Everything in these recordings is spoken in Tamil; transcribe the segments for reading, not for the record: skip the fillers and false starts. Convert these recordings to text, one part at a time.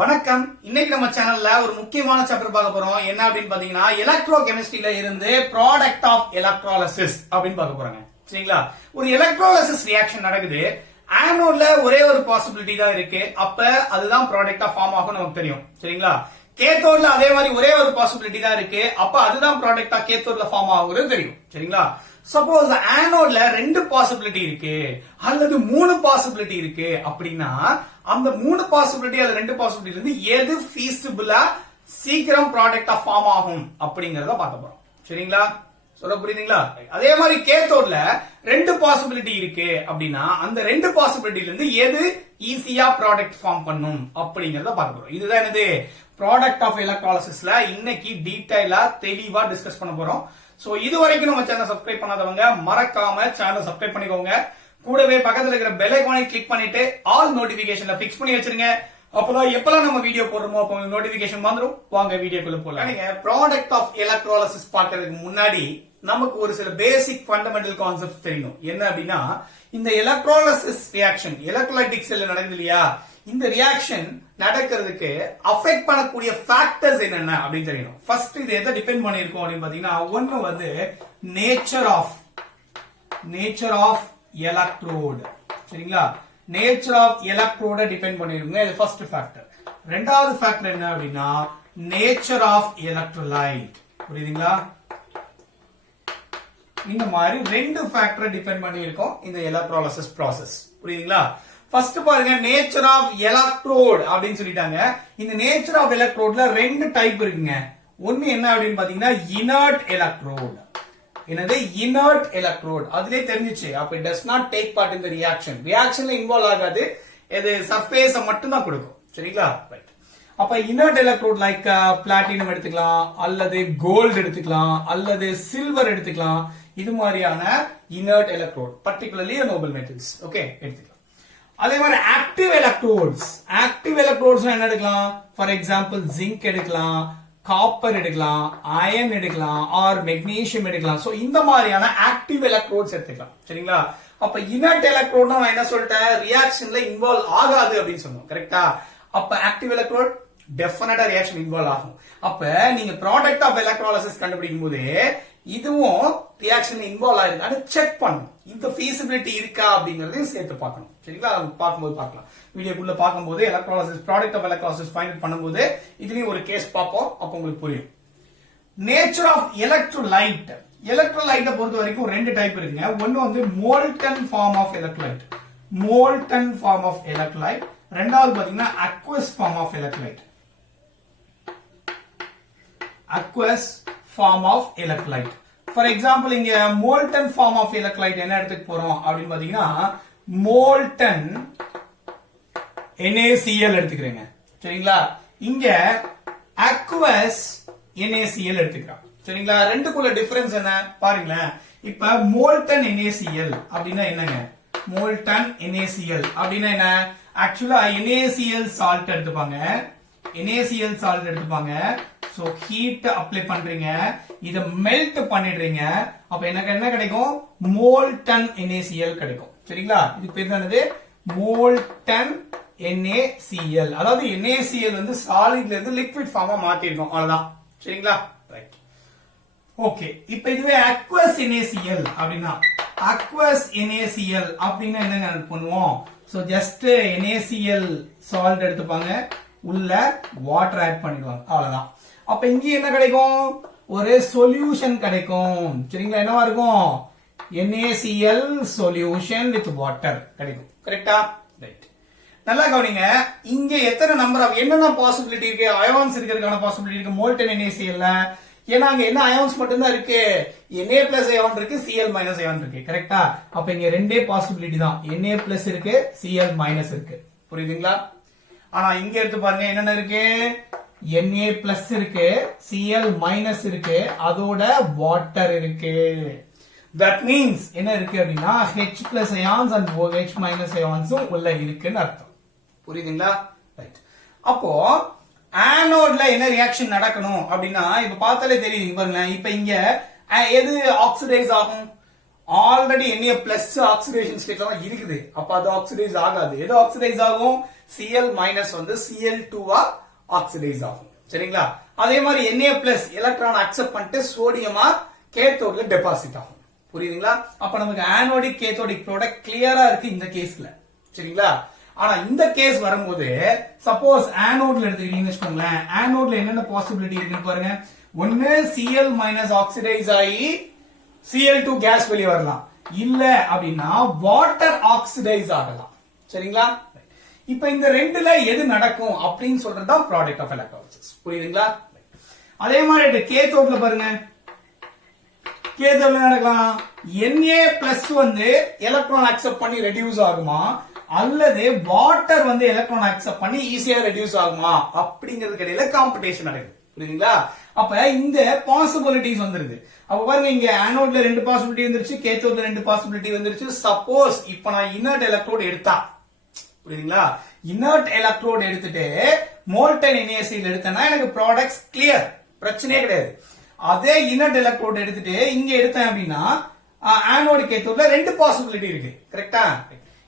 வணக்கம். இன்னைக்கு நம்ம சேனல்ல ஒரு முக்கியமான சாப்டர் பார்க்க போறோம். என்ன அப்படின்னு பாத்தீங்கன்னா எலக்ட்ரோ கெமிஸ்ட்ரியில இருந்து ப்ராடக்ட் ஆஃப் எலக்ட்ராலிசிஸ் அப்படின்னு பார்க்க போறாங்க. சரிங்களா? ஒரு எலக்ட்ராலிசிஸ் ரியாக்ஷன் நடக்குது. ஆனோட்ல ஒரே ஒரு பாசிபிலிட்டி தான் இருக்கு. அப்ப அதுதான் ப்ராடக்டா ஃபார்ம் ஆகும் நமக்கு தெரியும். சரிங்களா? கேத்தோட்ல அதே மாதிரி ஒரே ஒரு பாசிபிலிட்டி தான் இருக்கு. அப்ப அதுதான் ப்ராடக்டா கேத்தோட்ல ஃபார்ம் ஆகுறது தெரியும். சரிங்களா? சப்போஸ் ஆனோட்ல 2 பாசிபிலிட்டி இருக்கு அல்லது 3 பாசிபிலிட்டி இருக்கு அப்படின்னா அந்த 3 பாசிபிலிட்டி அல்லது 2 பாசிபிலிட்டி இருந்து எது ஃபீசிபிளா சீக்கிரம் ப்ராடக்டா ஃபார்ம் ஆகும் அப்படிங்கறத பார்க்க போறோம். சரிங்களா? சொல்ல புரியுதுங்களா? அதே மாதிரி கேத்தோட்ல 2 பாசிபிலிட்டி இருக்கு அப்படின்னா அந்த 2 பாசிபிலிட்டில இருந்து எது ஈஸியா ப்ராடக்ட் ஃபார்ம் பண்ணும் அப்படிங்கறத பார்க்க போறோம். இதுதான் என்னது ப்ராடக்ட் ஆஃப் எலக்ட்ராலிசிஸ்ல இன்னைக்கு டீடைலா தெளிவா டிஸ்கஸ் பண்ண போறோம். சோ இது வரைக்கும் நம்ம சேனல் சப்ஸ்கிரைப் பண்ணாதவங்க மறக்காம சேனல் சப்ஸ்கிரைப் பண்ணிக்கோங்க. கூடவே பக்கத்துல இருக்கிற பெல் ஐகானை கிளிக் பண்ணிட்டு ஆல் நோட்டிபிகேஷன்ல பிக்ஸ் பண்ணி வச்சிருங்க. அப்பதான் எப்பலாம் நம்ம வீடியோ போடுறோமோ அப்போ நோட்டிபிகேஷன் வந்துரும். வாங்க வீடியோக்குள்ள போலாம். நீங்க ப்ராடக்ட் ஆஃப் எலக்ட்ராலிசிஸ் பார்க்கிறதுக்கு முன்னாடி நமக்கு ஒரு சில பேசிக் ஃபண்டமெண்டல் கான்செப்ட்ஸ் தெரியணும். என்ன அப்படின்னா இந்த எலக்ட்ராலிசிஸ் ரியாக்ஷன் எலக்ட்ரோலைட்டிக் செல்ல நடக்குது இல்லையா, இந்த ரியாக்ஷன் நடக்கிறதுக்கு அஃபெக்ட் பண்ணக்கூடிய ஃபேக்டர்ஸ் என்னென்ன அப்படின்னு தெரியணும். ஃபர்ஸ்ட் இது எதை டிபெண்ட் பண்ணிருக்கோம் அப்படின்னு பாத்தீங்கன்னா ஒன்னு வந்து நேச்சர் ஆஃப் எலக்ட்ரோடு. சரிங்களா? நேச்சர் ஆஃப் எலக்ட்ரோட டிபெண்ட் பண்ணிருங்க. இது ஃபர்ஸ்ட் ஃபேக்டர். ரெண்டாவது ஃபேக்டர் என்ன அப்படின்னா நேச்சர் ஆஃப் எலக்ட்ரோலைட். புரியுதுங்களா? இந்த மாதிரி 2 ஃபேக்டரை டிபெண்ட் பண்ணி இருக்கும் இந்த எலக்ட்ராலிசிஸ் ப்ராசஸ். புரியுதுங்களா? ஃபர்ஸ்ட் பாருங்க நேச்சர் ஆஃப் எலக்ட்ரோட் அப்படின்னு சொல்லிட்டாங்க. இந்த நேச்சர் ஆஃப் எலக்ட்ரோட்ல 2 டைப் இருக்குங்க. ஒன்னு என்ன அப்படின்னு பாத்தீங்கன்னா இனர்ட் எலக்ட்ரோட். என்னது இனர்ட் எலக்ட்ரோட்? அதுலயே தெரிஞ்சிச்சு. அப்ப it does not take part in the reaction. ரியாக்ஷன்ல இன்வால்வ் ஆகாது. இது சர்ஃபேஸ் மட்டும் தான் கொடுக்கும். சரிங்களா? ரைட். அப்ப இனர்ட் எலக்ட்ரோட் லைக் பிளாட்டினம் எடுத்துக்கலாம் அல்லது கோல்டு எடுத்துக்கலாம் அல்லது சில்வர் எடுத்துக்கலாம். இது மாதிரியான inert electrode particularly Nobel metals okay எடுத்துக்கலாம். அதே மாதிரி ஆக்டிவ் எலக்ட்ரோட்ஸ் என்ன எடுக்கலாம்? ஃபார் எக்ஸாம்பிள் ஜிங்க் எடுக்கலாம், காப்பர் எடுக்கலாம், அயன் எடுக்கலாம், ஆர் மெக்னீசியம் எடுக்கலாம். சோ இந்த மாதிரியான ஆக்டிவ் எலக்ட்ரோட்ஸ் எடுத்துக்கலாம். சரிங்களா? அப்ப இனர்ட் எலக்ட்ரோட்னா நான் என்ன சொல்லிட்டேன், ரியாக்ஷன்ல இன்வால்வ் ஆகாது அப்படின்னு சொன்னோம். கரெக்டா? அப்ப ஆக்டிவ் எலக்ட்ரோட் டெஃபினட்டா ரியாக்ஷன் இன்வால்வ் ஆகும். அப்ப நீங்க ப்ராடக்ட் ஆஃப் எலக்ட்ராலிசிஸ் கண்டுபிடிக்கும் போது இதுவும் ரியாக்ஷன் இன்வால்வ் ஆயிருக்கான்னு செக் பண்ணும். இந்த ஃபீசிபிலிட்டி இருக்கா அப்படிங்கறதையும் சேர்த்து பார்க்கணும். சரிங்களா? பார்க்கும்போது பார்க்கலாம். வீடியோக்குள்ள பார்க்கும்போது electrolysis product of electrolysis find out பண்ணும்போது இதுலயும் ஒரு கேஸ் பார்ப்போம். அப்ப உங்களுக்கு புரியும். நேச்சர் ஆஃப் எலக்ட்ரோலைட்டை பொறுத்த வரைக்கும் 2 டைப் இருக்குங்க. ஒன்னு வந்து மோல்டன் ஃபார்ம் ஆஃப் எலக்ட்ரோலைட், ரெண்டாவது பாத்தீங்கன்னா aqueous form of electrolyte. For example இங்க மோல்டன் ஃபார்ம் ஆஃப் எலக்ட்ரோலைட் என்ன எடுத்துக்க போறோம் அப்படின்னு பாத்தீங்கன்னா மோல்டன் NaCl எடுத்துக்கிறேங்க. சரிங்களா? இங்க அக்வஸ் NaCl எடுத்துக்கிறோம். சரிங்களா? ரெண்டுக்குள்ள டிஃபரன்ஸ் என்ன பாருங்களேன். இப்ப மோல்டன் NaCl அப்படின்னா என்னங்க? மோல்டன் NaCl அப்படின்னா என்ன? ஆக்சுவலா NaCl சால்ட் எடுத்துப்பாங்க. சோ ஹீட் அப்ளை பண்றீங்க, இத மெல்ட் பண்ணிடுறீங்க. அப்ப எனக்கு என்ன கிடைக்கும்? மோல்டன் NaCl கிடைக்கும். சரிங்களா? இது பேர் தானது மோல்டன் NaCl. அதாவது NaCl வந்து சாலிட்ல இருந்து லிக்விட் ஃபார்மா மாத்திருக்கோம். அவ்வளவுதான். சரிங்களா? ரைட். ஓகே. இப்ப இதுவே அக்வஸ் NaCl அப்படின்னா என்னங்க பண்ணுவோம்? சோ ஜஸ்ட் NaCl சால்ட் எடுத்துப்பாங்க, உள்ள வாட்டர் ஆட் பண்ணிடுவாங்க. அவ்வளவுதான். அப்ப இங்க என்ன கிடைக்கும்? ஒரு சொல்யூஷன் கிடைக்கும். சரிங்களா? என்னவா இருக்கும்? NaCl சொல்யூஷன் வித் வாட்டர் கிடைக்கும். கரெக்டா? ரைட். நல்லா கவனிங்க. இங்க எத்தனை நம்பர் ஆஃப் என்னென்ன பாசிபிலிட்டி இருக்கு? அயான்ஸ் இருக்கிறதுக்கான பாசிபிலிட்டி இருக்கு மோல்டன் NaCl. ஏன்னா அங்க என்ன அயான்ஸ் மட்டும் தான் இருக்கு? Na பிளஸ் அயான் இருக்கு, Cl மைனஸ் அயான் இருக்கு. கரெக்டா? அப்ப இங்க 2 பாசிபிலிட்டி தான். Na பிளஸ் இருக்கு, Cl மைனஸ் இருக்கு. புரியுதுங்களா? ஆனா இங்க எடுத்து பாருங்க என்னென்ன இருக்கு? Na பிளஸ் இருக்கு, Cl மைனஸ் இருக்கு, அதோட வாட்டர் இருக்கு. That means என்ன இருக்கு அப்படின்னா H plus ions and OH minus அயான்ஸும் உள்ள இருக்குன்னு அர்த்தம். புரியுதுங்களா? ரைட். அப்போ ஆனோட்ல என்ன ரியாக்ஷன் நடக்கணும் அப்படின்னா இப்ப பார்த்தாலே தெரியுது பாருங்க. இப்ப இங்க எது ஆக்சிடைஸ் ஆகும்? ஆல்ரெடி Na பிளஸ் ஆக்சிடேஷன் ஸ்டேட்ல தான் இருக்குது. அப்ப அது ஆக்சிடைஸ் ஆகாது. எது ஆக்சிடைஸ் ஆகும்? Cl மைனஸ் வந்து Cl2 ஆக்சிடைஸ் ஆகும். சரிங்களா? அதே மாதிரி Na+ எலக்ட்ரான் அக்செப்ட் பண்ணிட்டு சோடியமா கேத்தோட்ல டெபாசிட் ஆகும். புரியுதுங்களா? அப்ப நமக்கு ஆனோடிக் கேத்தோடிக் ப்ராடக்ட் கிளியரா இருக்கு இந்த கேஸ்ல. சரிங்களா? ஆனா இந்த கேஸ் வரும்போது சப்போஸ் ஆனோட்ல எடுத்துக்கிட்டீங்கன்னு வச்சுக்கோங்களேன், ஆனோட்ல என்னென்ன பாசிபிலிட்டி இருக்குன்னு பாருங்க. ஒன்னு Cl மைனஸ் ஆக்சிடைஸ் ஆகி Cl2 கேஸ் வெளியே வரலாம், இல்ல அப்படின்னா வாட்டர் ஆக்சிடைஸ் ஆகலாம். சரிங்களா? இப்ப இந்த ரெண்டுல எது நடக்கும் அப்படின்னு சொல்றதுதான் ப்ராடக்ட் ஆஃப் எலக்ட்ராலிசிஸ். புரியுதுங்களா? அதே மாதிரி கேத்தோட்ல பாருங்க, கேத்தோட்ல நடக்கலாம் Na+ வந்து எலக்ட்ரான் அக்செப்ட் பண்ணி ரெடியூஸ் ஆகுமா, அல்லது வாட்டர் வந்து எலக்ட்ரான் அக்செப்ட் பண்ணி ஈஸியா ரெடியூஸ் ஆகுமா அப்படிங்கிறதுக்கு இடையில காம்படிஷன் நடக்குது. புரியுதுங்களா? அப்ப இந்த பாசிபிலிட்டிஸ் வந்துருது. அப்ப பாருங்க, இங்க ஆனோட்ல 2 பாசிபிலிட்டி வந்துருச்சு, கேத்தோட்ல 2 பாசிபிலிட்டி வந்துருச்சு. சப்போஸ் இப்ப நான் இனர்ட் எலக்ட்ரோட் எடுத்தா, புரியுதுங்களா, இனர்ட் எலக்ட்ரோட் எடுத்துட்டு மோல்டன் NaCl எடுத்தேன்னா எனக்கு ப்ராடக்ட்ஸ் கிளியர், பிரச்சனையே கிடையாது. அதே இனர்ட் எலக்ட்ரோட் எடுத்துட்டு இங்க எடுத்தேன் அப்படின்னா ஆனோட் கேத்தோட்ல 2 பாசிபிலிட்டி இருக்கு. கரெக்டா?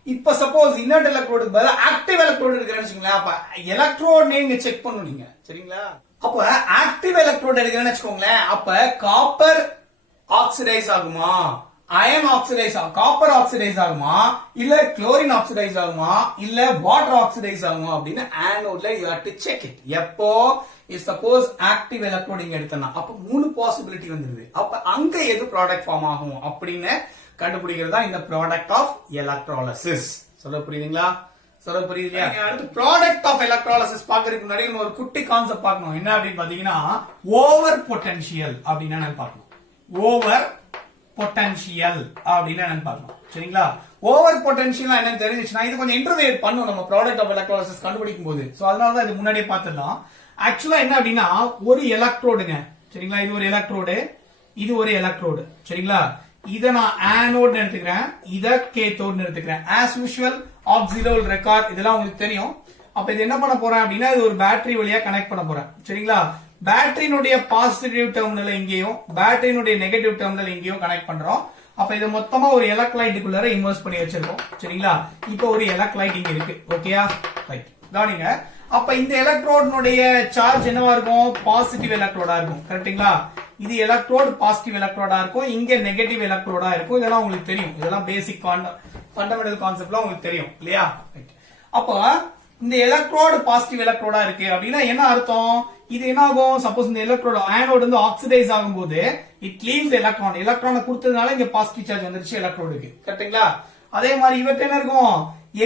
இப்ப சப்போஸ் இனர்ட் எலக்ட்ரோடுக்கு பதிலா ஆக்டிவ் எலக்ட்ரோடு எடுக்கிறேன்னு வச்சுக்கோங்களேன், அப்ப எலக்ட்ரோட் நீங்க செக் பண்ணுவீங்க. சரிங்களா? அப்ப ஆக்டிவ் எலக்ட்ரோட் எடுக்கிறேன்னு வச்சுக்கோங்களேன், அப்ப காப்பர் ஆக்சிடைஸ் ஆகுமா, அயன் ஆக்சிடைஸ் காப்பர் ஆக்சிடைஸ் ஆகுமா, இல்ல குளோரின் ஆக்சிடைஸ் ஆகுமா, இல்ல வாட்டர் ஆக்சிடைஸ் ஆகுமா அப்படின்னு ஆனோட்ல you have to check it. எப்போ சப்போஸ் ஆக்டிவ் எலக்ட்ரோட் இங்க எடுத்தனா அப்ப 3 பாசிபிலிட்டி வந்துருது. அப்ப அங்க எது ப்ராடக்ட் ஃபார்ம் ஆகும் அப்படின்னு கண்டுபிடிக்கிறது தான் இந்த ப்ராடக்ட் ஆஃப் எலக்ட்ராலிசிஸ். சொல்ல புரியுதுங்களா? சொல்ல புரியுதுங்களா? அடுத்து ப்ராடக்ட் ஆஃப் எலக்ட்ராலிசிஸ் பாக்குறதுக்கு முன்னாடி நம்ம ஒரு குட்டி கான்செப்ட் பார்க்கணும். என்ன அப்படின்னு பாத்தீங்கன்னா ஓவர் பொட்டன்ஷியல் அப்படின்னு என்னன்னு பார்க்கணும். ஓவர் பொட்டன்ஷியல் அப்படின்னு என்னன்னு பார்க்கணும். சரிங்களா? ஓவர் பொட்டன்ஷியல் என்னன்னு தெரிஞ்சிச்சுன்னா இது கொஞ்சம் இன்டர்வியூட் பண்ணும் நம்ம ப்ராடக்ட் ஆஃப் எலக்ட்ராலிசிஸ் கண்டுபிடிக்கும் போது. சோ அதனாலதான் இது முன்னாடியே பார்த்துடலாம். ஆக்சுவலா என்ன அப்படின்னா ஒரு எலக்ட்ரோடுங்க. சரிங்களா? இது ஒரு எலக்ட்ரோடு, இது ஒரு எலக்ட்ரோடு. சரிங்களா? இத நான் ஆனோட் எடுத்துக்கிறேன், இத கேத்தோட் எடுத்துக்கிறேன். ஆஸ் யூசுவல் ஆக்சிலோல் ரெக்கார்ட் இதெல்லாம் உங்களுக்கு தெரியும். அப்ப இது என்ன பண்ண போறேன் அப்படின்னா இது ஒரு பேட்டரி வழியா கனெக்ட் பண்ண போறேன். சரிங்களா? பேட்டரியினுடைய பாசிட்டிவ் டெர்மினல் எங்கேயும் பேட்டரியினுடைய நெகட்டிவ் டெர்மினல் எங்கேயும் கனெக்ட் பண்றோம். அப்ப இது மொத்தமா ஒரு எலக்ட்ரோலைட்டுக்குள்ள இன்வெர்ஸ் பண்ணி வச்சிருக்கோம். சரிங்களா? இப்போ ஒரு எலக்ட்ரோலைட் இங்க இருக்கு. ஓகேயா? ரைட். கவனிங்க. அப்ப இந்த எலக்ட்ரோடுடைய சார்ஜ் என்னவா இருக்கும்? பாசிட்டிவ் எலக்ட்ரோடா இருக்கும். கரெக்ட்டுங்களா? இது எலக்ட்ரோட் பாசிட்டிவ் எலக்ட்ரோடா இருக்கும், இங்க நெகட்டிவ் எலக்ட்ரோடா இருக்கும். இதெல்லாம் உங்களுக்கு தெரியும். இதெல்லாம் பேசிக் ஃபண்டமெண்டல் கான்செப்ட்லாம் உங்களுக்கு தெரியும் இல்லையா? அப்ப இந்த எலக்ட்ரோடு பாசிட்டிவ் எலக்ட்ரோடா இருக்கு அப்படின்னா என்ன அர்த்தம்? இது என்ன ஆகும்? சப்போஸ் இந்த எலக்ட்ரோடு அயனோடு வந்து ஆக்சிடைஸ் ஆகும்போது இட் லீவ்ஸ் எலக்ட்ரான். எலக்ட்ரானை கொடுத்ததுனால இங்க பாசிட்டிவ் சார்ஜ் வந்துருச்சு எலக்ட்ரோடுக்கு. கரெக்ட்டுங்களா? அதே மாதிரி இவற்றை என்ன இருக்கும்?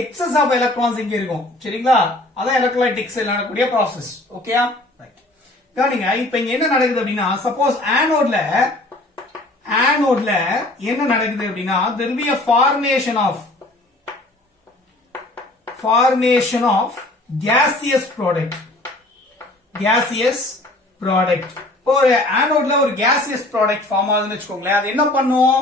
எக்ஸஸ் ஆஃப் எலக்ட்ரான்ஸ் இங்க இருக்கும். சரிங்களா? அதான் எலக்ட்ரோலைட்டிக்ஸ் நடக்கக்கூடிய ப்ராசஸ். ஓகேயா? ரைட். கவனிங்க. இப்ப இங்க என்ன நடக்குது அப்படின்னா சப்போஸ் ஆனோட்ல என்ன நடக்குது அப்படின்னா there will be a formation of gaseous product. ஒரு ஆனோட்ல ஒரு gaseous product ஃபார்ம் ஆகுதுன்னு வெச்சுக்கோங்களேன். அது என்ன பண்ணும்?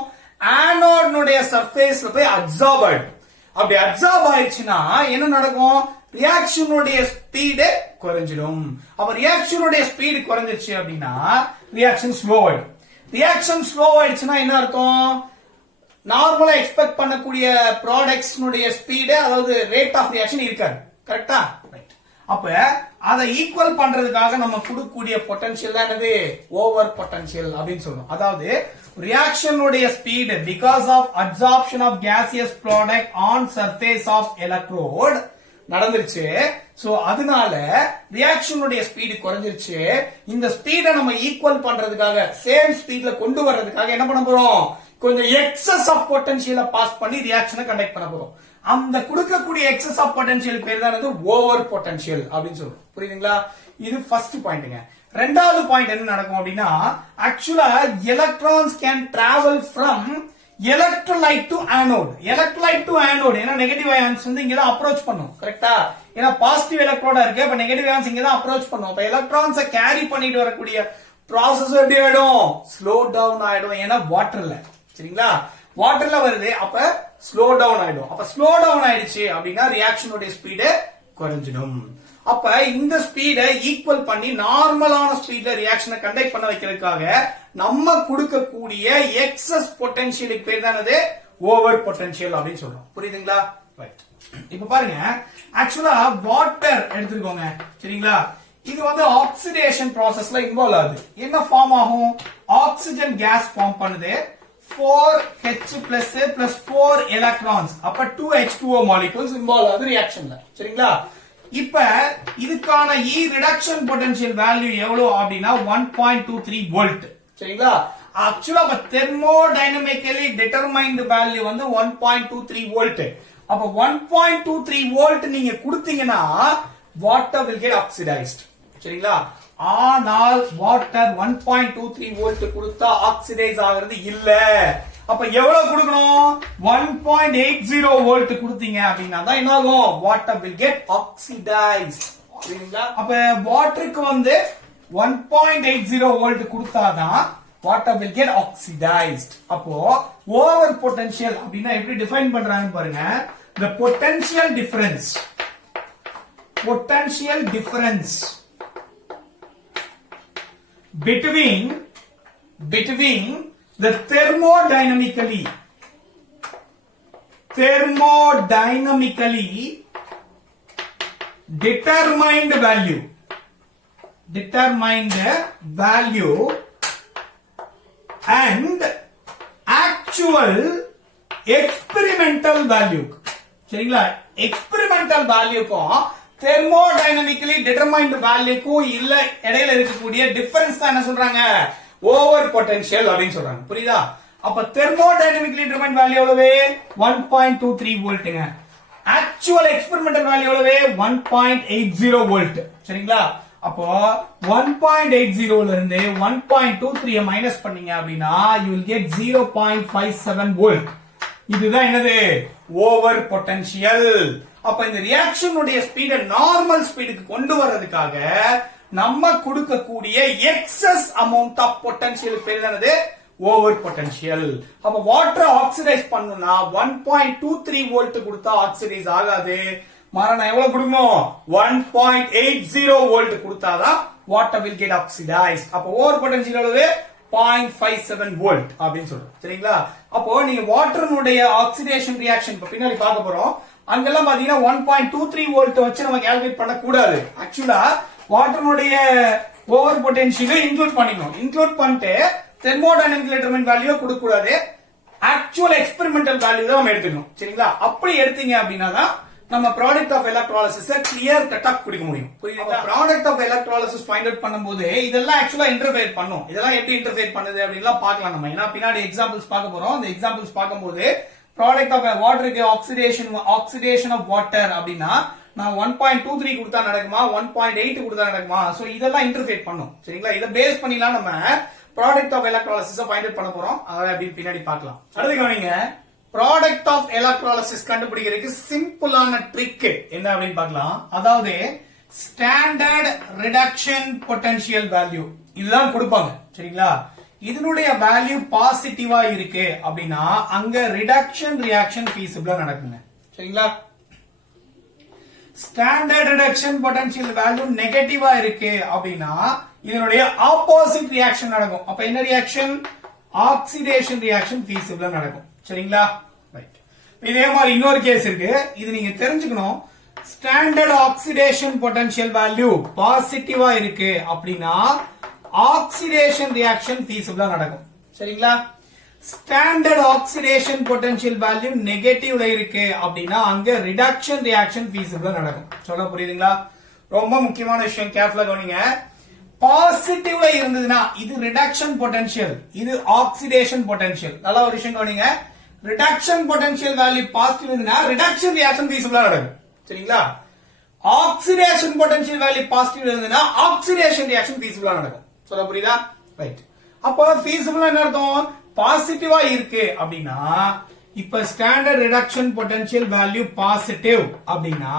ஆனோட்னுடைய சர்ஃபேஸ்ல போய் அப்சார்ப் ஆயிடும். அப்படி அப்சார்ப் ஆயிடுச்சுன்னா என்ன நடக்கும்? ரியாக்ஷனுடைய ஸ்பீடு குறைஞ்சிடும். அப்ப ரியாக்ஷனுடைய ஸ்பீடு குறைஞ்சிருச்சு அப்படின்னா ரியாக்ஷன் ஸ்லோ ஆயிடும். ரியாக்ஷன் ஸ்லோ ஆயிடுச்சுன்னா என்ன அர்த்தம்? நார்மலா எக்ஸ்பெக்ட் பண்ணக்கூடிய ப்ராடக்ட்ஸ் ஸ்பீடு, அதாவது ரேட் ஆஃப் ரியாக்ஷன் இருக்காது. கரெக்டா? ரைட். அப்ப அதை ஈக்குவல் பண்றதுக்காக நம்ம கொடுக்கக்கூடிய பொட்டன்ஷியல் தான் என்னது? ஓவர் பொட்டன்ஷியல் அப்படின்னு சொல்றோம். அதாவது ரியாக்ஷனுடைய speed because of absorption of gaseous product on surface of electrode நடந்துருச்சு. சோ அதனால ரியாக்ஷனுடைய ஸ்பீடு குறைஞ்சிருச்சு. இந்த ஸ்பீடை நம்ம ஈக்குவல் பண்றதுக்காக, சேம் ஸ்பீட்ல கொண்டு வர்றதுக்காக என்ன பண்ண போறோம்? கொஞ்சம் எக்ஸஸ் ஆஃப் பொட்டன்ஷியலை பாஸ் பண்ணி ரியாக்ஷனை கண்டக்ட் பண்ண போறோம். அந்த கொடுக்கக்கூடிய எக்ஸஸ் ஆஃப் பொட்டன்ஷியல் பேர் தான் ஓவர் பொட்டன்ஷியல் அப்படின்னு சொல்றோம். புரியுதுங்களா? இது ஃபர்ஸ்ட் பாயிண்ட்ங்க. ரெண்டாவது பாயிண்ட் என்ன நடக்கும் அப்படின்னா ஆக்சுவலா electrons can travel from electrolyte to anode. Electrolyte to anode ஏன்னா நெகட்டிவ் அயான்ஸ் வந்து இங்க தான் அப்ரோச் பண்ணும். கரெக்டா? ஏன்னா பாசிட்டிவ் எலக்ட்ரோடா இருக்கு, அப்ப நெகட்டிவ் அயான்ஸ் இங்க தான் அப்ரோச் பண்ணும். அப்ப எலக்ட்ரான்ஸை கேரி பண்ணிட்டு வரக்கூடிய ப்ராசஸ் எப்படி ஆயிடும்? ஸ்லோ டவுன் ஆயிடும். ஏன்னா வாட்டர்ல. சரிங்களா? வாட்டர்ல வருது, அப்ப ஸ்லோ டவுன் ஆயிடும். அப்ப ஸ்லோ டவுன் ஆயிடுச்சு அப்படின்னா ரியாக்ஷனுடைய ஸ்பீடு குறைஞ்சிடும். அப்ப இந்த ஸ்பீடை ஈக்குவல் பண்ணி நார்மலான ஸ்பீட்ல ரியாக்ஷனை கண்டக்ட் பண்ண வைக்கிறதுக்காக நம்ம கொடுக்கக்கூடிய எக்ஸஸ் பொட்டன்ஷியலுக்கு பேர் தான் ஓவர் பொட்டன்ஷியல் அப்படின்னு சொல்றோம். புரியுதுங்களா? ரைட். இப்ப பாருங்க, ஆக்சுவலா வாட்டர் எடுத்துக்கோங்க சரிங்களா. இது வந்து ஆக்சிடேஷன் ப்ராசஸ்ல இன்வால்வ் ஆகுது. என்ன ஃபார்ம் ஆகும்? ஆக்சிஜன் கேஸ் ஃபார்ம் பண்ணுது. 4H plus 4 electrons. அப்ப 2H2O molecules இன்வால்வ் ஆகுது ரியாக்ஷன்ல சரிங்களா. இப்ப இதுக்கான E reduction potential value எவ்வளவு அப்படின்னா 1.23 volt சரிங்களா. ஆக்சுவலா அப்ப thermodynamically determined value வந்து 1.23 volt. அப்ப 1.23 volt நீங்க கொடுத்தீங்கன்னா water will get oxidized சரிங்களா. ஆனால் வாட்டர் 1.23 வோல்ட் கொடுத்தா ஆக்சிடைஸ் ஆகிறது இல்ல. அப்ப எவ்வளவு கொடுக்கணும்? 1.80 வோல்ட் கொடுத்தீங்க அப்படின்னா தான் என்ன ஆகும்? வாட்டர் will get oxidized சரிங்களா. அப்ப வாட்டருக்கு வந்து 1.80 வோல்ட் கொடுத்தாதான் வாட்டர் will get oxidized. அப்போ ஓவர் பொட்டன்ஷியல் அப்படின்னா எப்படி டிஃபைன் பண்றாங்க பாருங்க. the potential difference between the thermodynamically determined value and actual experimental value சரிங்களா. experimental value க்கும் thermodynamically determined value க்கும் இல்ல இடையில இருக்கக்கூடிய டிஃபரன்ஸ் தான் என்ன சொல்றாங்க? ஓவர் பொட்டன்ஷியல் அப்படின்னு சொல்றாங்க. புரியுதா? அப்ப thermodynamically determined value எவ்வளவு? 1.23 வோல்ட்ங்க. ஆக்சுவல் எக்ஸ்பெரிமெண்டல் வேல்யூ எவ்வளவு? 1.80 வோல்ட் சரிங்களா. அப்போ 1.80 ல இருந்து 1.23 மைனஸ் பண்ணீங்க அப்படின்னா you will get 0.57 வோல்ட். இதுதான் என்னது? Over potential. அப்ப இந்த ரியாக்ஷன் உடைய ஸ்பீட நார்மல் ஸ்பீடுக்கு கொண்டு வர்றதுக்காக நம்ம கொடுக்கக்கூடிய எக்ஸஸ் அமௌண்ட் ஆஃப் பொட்டன்ஷியல் பேர் என்னது? Over potential. அப்ப வாட்டர் ஆக்சிடைஸ் பண்ணனும்னா 1.23 வோல்ட் கொடுத்தா ஆக்சிடைஸ் ஆகாது. மாறான எவ்வளவு கொடுக்கணும்? 1.80 வோல்ட் கொடுத்தாதான் வாட்டர் will get oxidized. அப்ப ஓவர் பொட்டன்ஷியல் எவ்வளவு? 0.57 வோல்ட் அப்படின்னு சொல்றோம் சரிங்களா. அப்போ நீங்க வாட்டருடைய ஆக்சிடேஷன் ரியாக்ஷன் பின்னாடி பார்க்க போறோம். அங்கெல்லாம் பாத்தீங்கன்னா 1.23 வோல்ட் வச்சு நம்ம கால்குலேட் பண்ண கூடாது. ஆக்சுவலா வாட்டருடைய ஓவர் பொட்டன்ஷியலை இன்க்ளூட் பண்ணிக்கணும். இன்க்ளூட் பண்ணிட்டு தெர்மோடைனமிக் டிட்டர்மினன்ட் வேல்யூ கொடுக்க கூடாது. ஆக்சுவல் எக்ஸ்பெரிமெண்டல் வேல்யூ தான் நம்ம எடுத்துக்கணும் சரிங்களா. அப்படி எடுத்தீங்க அப்படின்னா தான் நம்ம ப்ராடக்ட் ஆஃப் எலக்ட்ராலிசிஸ் கிளியர் கட்டா குடிக்க முடியும். புரியுதா? Product of electrolysis find out பண்ணும்போது இதெல்லாம் ஆக்சுவலா இன்டர்ஃபியர் பண்ணும். இதெல்லாம் எப்படி இன்டர்ஃபியர் பண்ணுது அப்படின்லாம் பார்க்கலாம் நம்ம. ஏன்னா பின்னாடி எக்ஸாம்பிள்ஸ் பார்க்க போறோம். அந்த எக்ஸாம்பிள்ஸ் பார்க்கும்போது ப்ராடக்ட் ஆஃப் வாட்டருக்கு ஆக்சிடேஷன் ஆஃப் வாட்டர் அப்படின்னா நான் 1.23 கொடுத்தா நடக்குமா, 1.8 கொடுத்தா நடக்குமா? சோ இதெல்லாம் இன்டர்ஃபியர் பண்ணும் சரிங்களா. இதை பேஸ் பண்ணிலாம் நம்ம product of electrolysis find out பண்ண போறோம். அதை அப்படின்னு பின்னாடி பார்க்கலாம். அடுத்து கவனிங்க, ப்ராடக்ட் ஆஃப் எலக்ட்ராலிசிஸ் கண்டுபிடிக்கிறதுக்கு சிம்பிளான ட்ரிக் என்ன அப்படின்னு பார்க்கலாம். அதாவது ஸ்டாண்டர்ட் ரிடக்ஷன் பொட்டன்ஷியல் வேல்யூ இதுதான் கொடுப்பாங்க சரிங்களா. இதனுடைய வேல்யூ பாசிட்டிவா இருக்கு அப்படின்னா அங்க ரிடக்ஷன் ரியாக்ஷன் ஃபீசிபிளா நடக்குங்க சரிங்களா. ஸ்டாண்டர்ட் ரிடக்ஷன் பொட்டன்ஷியல் வேல்யூ நெகட்டிவா இருக்கு அப்படின்னா இதனுடைய ஆப்போசிட் ரியாக்ஷன் நடக்கும். அப்ப என்ன ரியாக்ஷன்? ஆக்சிடேஷன் ரியாக்ஷன் ஃபீசிபிளா நடக்கும் சரிங்களா. ரைட். இதே மாதிரி இன்னொரு கேஸ் இருக்கு. இது நீங்க தெரிஞ்சுக்கணும். ஸ்டாண்டர்ட் ஆக்சிடேஷன் பொட்டன்ஷியல் வேல்யூ பாசிட்டிவா இருக்கு அப்படின்னா ஆக்சிடேஷன் ரியாக்ஷன் ஃபீசிபிளா நடக்கும் சரிங்களா. ஸ்டாண்டர்ட் ஆக்சிடேஷன் பொட்டன்ஷியல் வேல்யூ நெகட்டிவ்ல இருக்கு அப்படின்னா அங்க ரிடக்ஷன் ரியாக்ஷன் ஃபீசிபிளா நடக்கும். சொல்ல புரியுதுங்களா? ரொம்ப முக்கியமான விஷயம், கேர்ஃபுல்லா கவனிங்க. பாசிட்டிவ்ல இருந்ததுன்னா இது ரிடக்ஷன் பொட்டன்ஷியல், இது ஆக்சிடேஷன் பொட்டன்ஷியல். நல்ல ஒரு விஷயம் கவனிங்க. ரிடக்ஷன் பொட்டன்ஷியல் வேல்யூ பாசிட்டிவ் இருந்ததுன்னா ரிடக்ஷன் ரியாக்ஷன் ஃபீசிபிளா நடக்கும் சரிங்களா. ஆக்சிடேஷன் பொட்டன்ஷியல் வேல்யூ பாசிட்டிவ் இருந்ததுன்னா ஆக்சிடேஷன் ரியாக்ஷன் ஃபீசிபிளா நடக்கும். சொல்ல புரியுதா? ரைட். அப்போ ஃபீசிபிளா என்ன அர்த்தம்? பாசிட்டிவா இருக்கு அப்படின்னா இப்ப standard reduction potential value positive அப்படின்னா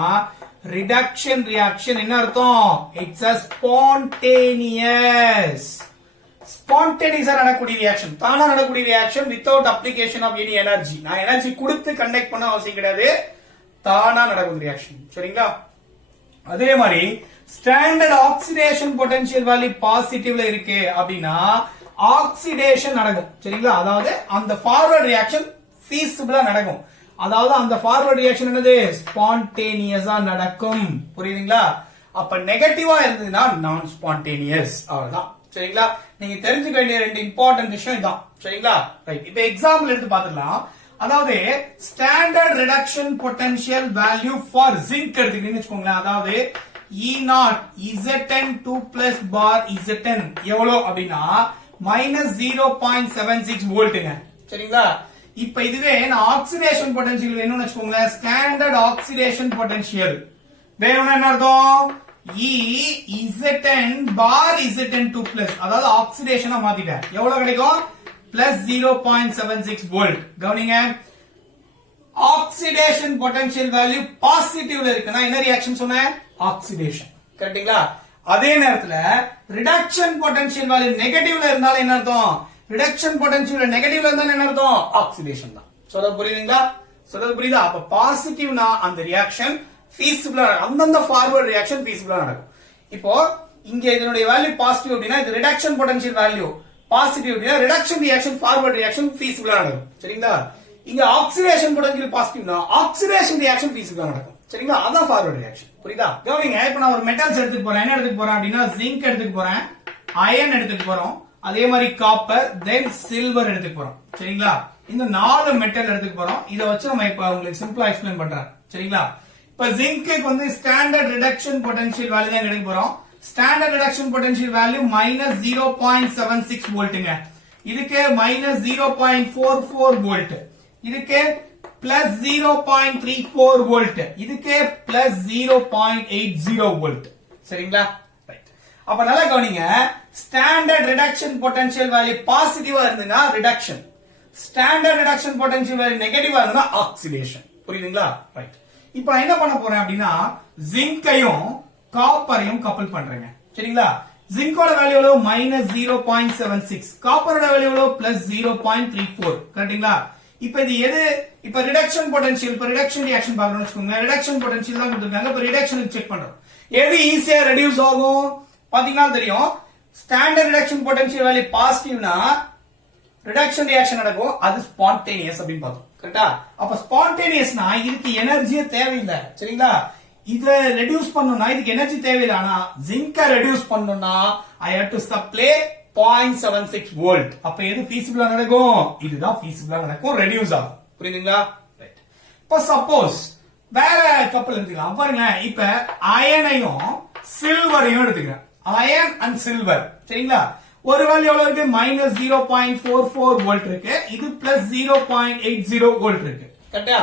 ரிடக்ஷன் ரியாக்ஷன் என்ன அர்த்தம்? இட்ஸ் a ஸ்பான்டேனியஸா நடக்கக்கூடிய ரியாக்ஷன், தானா நடக்கக்கூடிய reaction without application of any energy. நான் எனர்ஜி கொடுத்து கண்டக்ட் பண்ண அவசியம் கிடையாது, தானா நடக்கும் ரியாக்ஷன் சரிங்களா. அதே மாதிரி ஸ்டாண்டர்ட் ஆக்சிடேஷன் பொட்டன்ஷியல் வேல்யூ பாசிட்டிவ்ல இருக்கு அப்படின்னா ஆக்சிடேஷன் நடக்கும் சரிங்களா. அதாவது அந்த ஃபார்வர்ட் ரியாக்ஷன் ஃபீசிபிளா நடக்கும். அதாவது அந்த ஃபார்வர்ட் ரியாக்ஷன் என்னது ஸ்பான்டேனியஸா நடக்கும். புரியுதுங்களா? அப்ப நெகட்டிவா இருந்ததுன்னா நான் ஸ்பான்டேனியஸ். அவ்வளவுதான். சரிங்களா? நீங்க தெரிஞ்சுக்க வேண்டிய ரெண்டு இம்பார்ட்டன்ட் விஷயம் இதான். சரிங்களா? ரைட். இப்ப எக்ஸாம்பிள் எடுத்து பார்த்துடலாம். அதாவது standard reduction potential value for zinc எடுத்துக்கிட்டீங்கன்னு வச்சுக்கோங்களேன். அதாவது E0 Zn 2 plus bar Zn எவ்வளவு அப்படின்னா -0.76 வோல்ட்டுங்க. சரிங்களா? இப்ப இதுவே நான் ஆக்சிடேஷன் பொட்டன்ஷியல் வேணும்னு வச்சுக்கோங்களேன். ஸ்டாண்டர்ட் ஆக்சிடேஷன் பொட்டன்ஷியல் வேணும்னா என்ன அர்த்தம்? E Zn bar Zn 2 plus, அதாவது ஆக்சிடேஷனா மாத்திட்டேன். எவ்வளவு கிடைக்கும்? +0.76 வோல்ட். கவனிங்க, ஆக்சிடேஷன் பொட்டன்ஷியல் வேல்யூ பாசிட்டிவ்ல இருக்குன்னா என்ன ரியாக்ஷன் சொன்னேன்? ஆக்சிடேஷன். கரெக்ட்டுங்களா? அதே நேரத்துல ரிடக்ஷன் பொட்டன்ஷியல் வேல்யூ நெகட்டிவ்ல இருந்தாலும் என்ன அர்த்தம்? ரிடக்ஷன் பொட்டன்ஷியல் நெகட்டிவ்ல இருந்தாலும் என்ன அர்த்தம்? ஆக்சிடேஷன் தான். சொல்றது புரியுதுங்களா? சொல்றது புரியுதா? அப்ப பாசிட்டிவ்னா அந்த ரியாக்ஷன் ஃபீசிபிளா, அந்தந்த ஃபார்வர்ட் ரியாக்ஷன் ஃபீசிபிளா நடக்கும். இப்போ இங்க இதனுடைய வேல்யூ பாசிட்டிவ் அப்படின்னா இது ரிடக்ஷன் பொட்டன்ஷியல் வேல்யூ பாசிட்டிவ் அப்படின்னா ரிடக்ஷன் ரியாக்ஷன் ஃபார்வர்ட் ரியாக்ஷன் ஃபீசிபிளா நடக்கும். சரிங்களா? இங்க ஆக்சிடேஷன் பொட்டன்ஷியல் பாசிட்டிவ்னா ஆக்சிடேஷன் ரியாக்ஷன் ஃபீசிபிளா நடக்கும். சரிங்களா? அதான் ஃபார்வர்ட் ரியாக்ஷன். புரியுதா? கவனிங்க, இப்போ நான் ஒரு மெட்டல்ஸ் எடுத்துக்க போறேன். என்ன எடுத்துக்க போறேன் அப்படின்னா ஜிங்க் எடுத்துக்க போறேன், அயன் எடுத்துக்க போறோம், அதே மாதிரி காப்பர், தென் சில்வர் எடுத்துக்க போறோம். சரிங்களா? இந்த 4 மெட்டல் எடுத்துக்க போறோம். இத வச்சு நம்ம இப்ப உங்களுக்கு சிம்பிளா எக்ஸ்பிளைன் பண்றேன். சரிங்களா? இப்ப ஜிங்க்கு வந்து ஸ்டாண்டர்ட் ரிடக்ஷன் பொட்டன்ஷியல் வேல்யூ தான் எடுக்க போறோம். Standard reduction potential value -0.76 வோல்ட்டுங்க. இதுக்கு -0.44 வோல்ட், இதுக்கு +0.34 வோல்ட், இதுக்கு +0.80 வோல்ட். சரிங்களா? ரைட். அப்ப நல்லா கவனிங்க, ஸ்டாண்டர்ட் ரிடக்ஷன் பொட்டன்ஷியல் வேல்யூ பாசிட்டிவா இருந்ததுன்னா reduction, standard reduction potential value நெகட்டிவா இருந்தா ஆக்சிடேஷன். புரியுதுங்களா? ரைட். இப்போ நான் என்ன பண்ண போறேன் அப்படின்னா ஜிங்கையும் காப்பரையும் கப்பல் பண்றேங்க. சரிங்களா? ஜிங்கோட வேல்யூ எவ்வளவு? -0.76, காப்பரோட வேல்யூ எவ்வளவு? +0.34. கரெக்ட்டுங்களா? இப்போ இது எது? இப்போ ரிடக்ஷன் பொட்டன்ஷியல், இப்போ ரிடக்ஷன் ரியாக்ஷன் பார்க்கணும்னு வச்சுக்கோங்க. ரிடக்ஷன் பொட்டன்ஷியல் தான் கொடுத்திருக்காங்க. இப்போ ரிடக்ஷனுக்கு செக் பண்றோம். எது ஈஸியா ரெடியூஸ் ஆகும்? பாத்தீங்கன்னா தெரியும். ஸ்டாண்டர்ட் ரிடக்ஷன் பொட்டன்ஷியல் வேல்யூ பாசிட்டிவ்னா ரிடக்ஷன் ரியாக்ஷன் நடக்கும், அது ஸ்பான்டேனியஸ் அப்படின்னு பார்த்தோம். கரெக்ட்டா? அப்ப ஸ்பான்டேனியஸ்னா இதுக்கு எனர்ஜியே தேவையில்லை. சரிங்களா? இத ரெடியூஸ் பண்ணனும்னா இதுக்கு எனர்ஜி தேவையில்லை. ஆனா ஜிங்கை ரெடியூஸ் பண்ணனும்னா I have to supply 0.76 volt. அப்ப எது ஃபீசிபிளா நடக்கும்? இதுதான் ஃபீசிபிளா நடக்கும், ரெடியூஸ் ஆகும். புரியுதுங்களா? ரைட். இப்ப சப்போஸ் வேற கப்பல் எடுத்துக்கலாம். பாருங்களேன், இப்ப அயனையும் சில்வரையும் எடுத்துக்கிறேன். Iron and silver. சரிங்களா? ஒரு வேல்யூ எவ்வளவு இருக்கு? -0.44 வோல்ட் இருக்கு, இது +0.80 வோல்ட் இருக்கு. கரெக்ட்டா?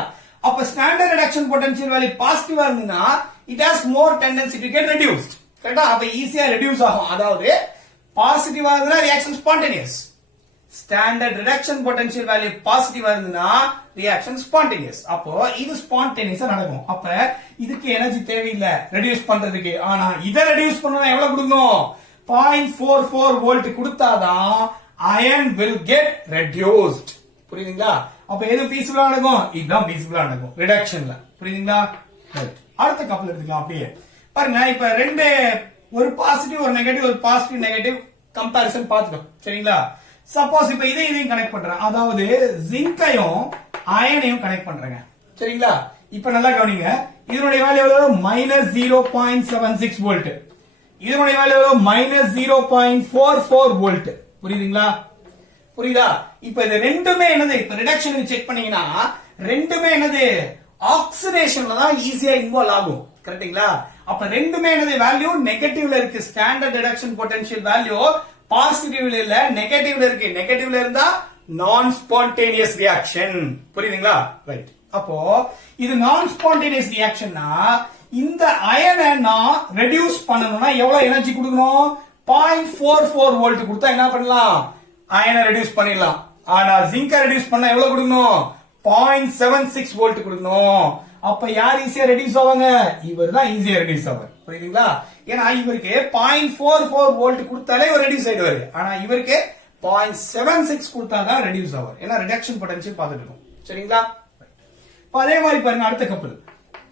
அப்ப ஸ்டாண்டர்ட் ரிடக்ஷன் பொட்டன்ஷியல் வேல்யூ பாசிட்டிவா இருந்ததுன்னா it has more tendency to get reduced. கரெக்ட்டா? அப்ப ஈஸியா ரெடியூஸ் ஆகும். அதாவது பாசிட்டிவா இருந்தா reaction spontaneous, standard reduction potential value பாசிட்டிவா இருந்ததுன்னா ரியாக்ஷன் ஸ்பான்டேனியஸ். அப்போ இது ஸ்பான்டேனியஸா நடக்கும். அப்ப இதுக்கு எனர்ஜி தேவையில்லை ரெடியூஸ் பண்றதுக்கு. ஆனா இத ரெடியூஸ் பண்ணனும் எவ்வளவு கொடுக்கணும்? 0.44 வோல்ட் கொடுத்தாதான் அயன் will get reduced. புரியுதுங்களா? அப்ப எது ஃபீசிபிளா நடக்கும்? இதுதான் ஃபீசிபிளா நடக்கும் ரிடக்ஷன்ல. புரியுதுங்களா? ரைட். அடுத்த கப்பல் எடுத்துக்கலாம். அப்படியே பாருங்க, இப்ப ரெண்டு, ஒரு பாசிட்டிவ் ஒரு நெகட்டிவ், ஒரு பாசிட்டிவ் நெகட்டிவ் கம்பேரிசன் பார்த்துட்டோம். சரிங்களா? சப்போஸ் இப்ப இதையும் கனெக்ட் பண்றேன். அதாவது ஜிங்கையும் அயனையும் கனெக்ட் பண்றேங்க. சரிங்களா? இப்ப நல்லா கவனிங்க, இதனுடைய வேல்யூ எவ்வளவு? -0.76 வோல்ட், இதனுடைய வேல்யூ எவ்வளவு? -0.44 வோல்ட். புரியுதுங்களா? புரியுதா? இப்ப இது ரெண்டுமே என்னது? இப்ப ரிடக்ஷனுக்கு செக் பண்ணீங்கன்னா ரெண்டுமே என்னது? ஆக்சிடேஷன்ல தான் ஈஸியா இன்வால்வ் ஆகும். கரெக்ட்டுங்களா? அப்ப ரெண்டுமே என்னது? வேல்யூ நெகட்டிவ்ல இருக்கு. ஸ்டாண்டர்ட் ரிடக்ஷன் பொட்டன்ஷியல் வேல்யூ பாசிட்டிவ்ல இல்ல, நெகட்டிவ்ல இருக்கு. நெகட்டிவ்ல இருந்தா நான் ஸ்பான்டேனியஸ் ரியாக்ஷன். புரியுதுங்களா? ரைட். அப்போ இது நான் ஸ்பான்டேனியஸ் ரியாக்ஷன்னா இந்த அயனை நான் ரெடியூஸ் பண்ணனும்னா எவ்வளவு எனர்ஜி கொடுக்கணும்? 0.44 வோல்ட் கொடுத்தா என்ன பண்ணலாம்? அயனை ரெடியூஸ் பண்ணிடலாம். ஆனா ஜிங்கை ரெடியூஸ் பண்ணா எவ்வளவு கொடுக்கணும்? 0.76 வோல்ட் கொடுக்கணும். அப்ப யார் ஈஸியா ரெடியூஸ் ஆவாங்க? இவர் தான் ஈஸியா ரெடியூஸ் ஆவார். புரியுதுங்களா? ஏன்னா இவருக்கு 0.44 வோல்ட் கொடுத்தாலே ஒரு ரெடியூஸ் ஆயிடுவாரு. ஆனா இவருக்கு 0.76 கொடுத்தாதான் ரெடியூஸ் ஆவார். ஏன்னா ரிடக்ஷன் பொட்டன்ஷியல் பார்த்துட்டு இருக்கோம். சரிங்களா? அதே மாதிரி பாருங்க, அடுத்த கப்பல்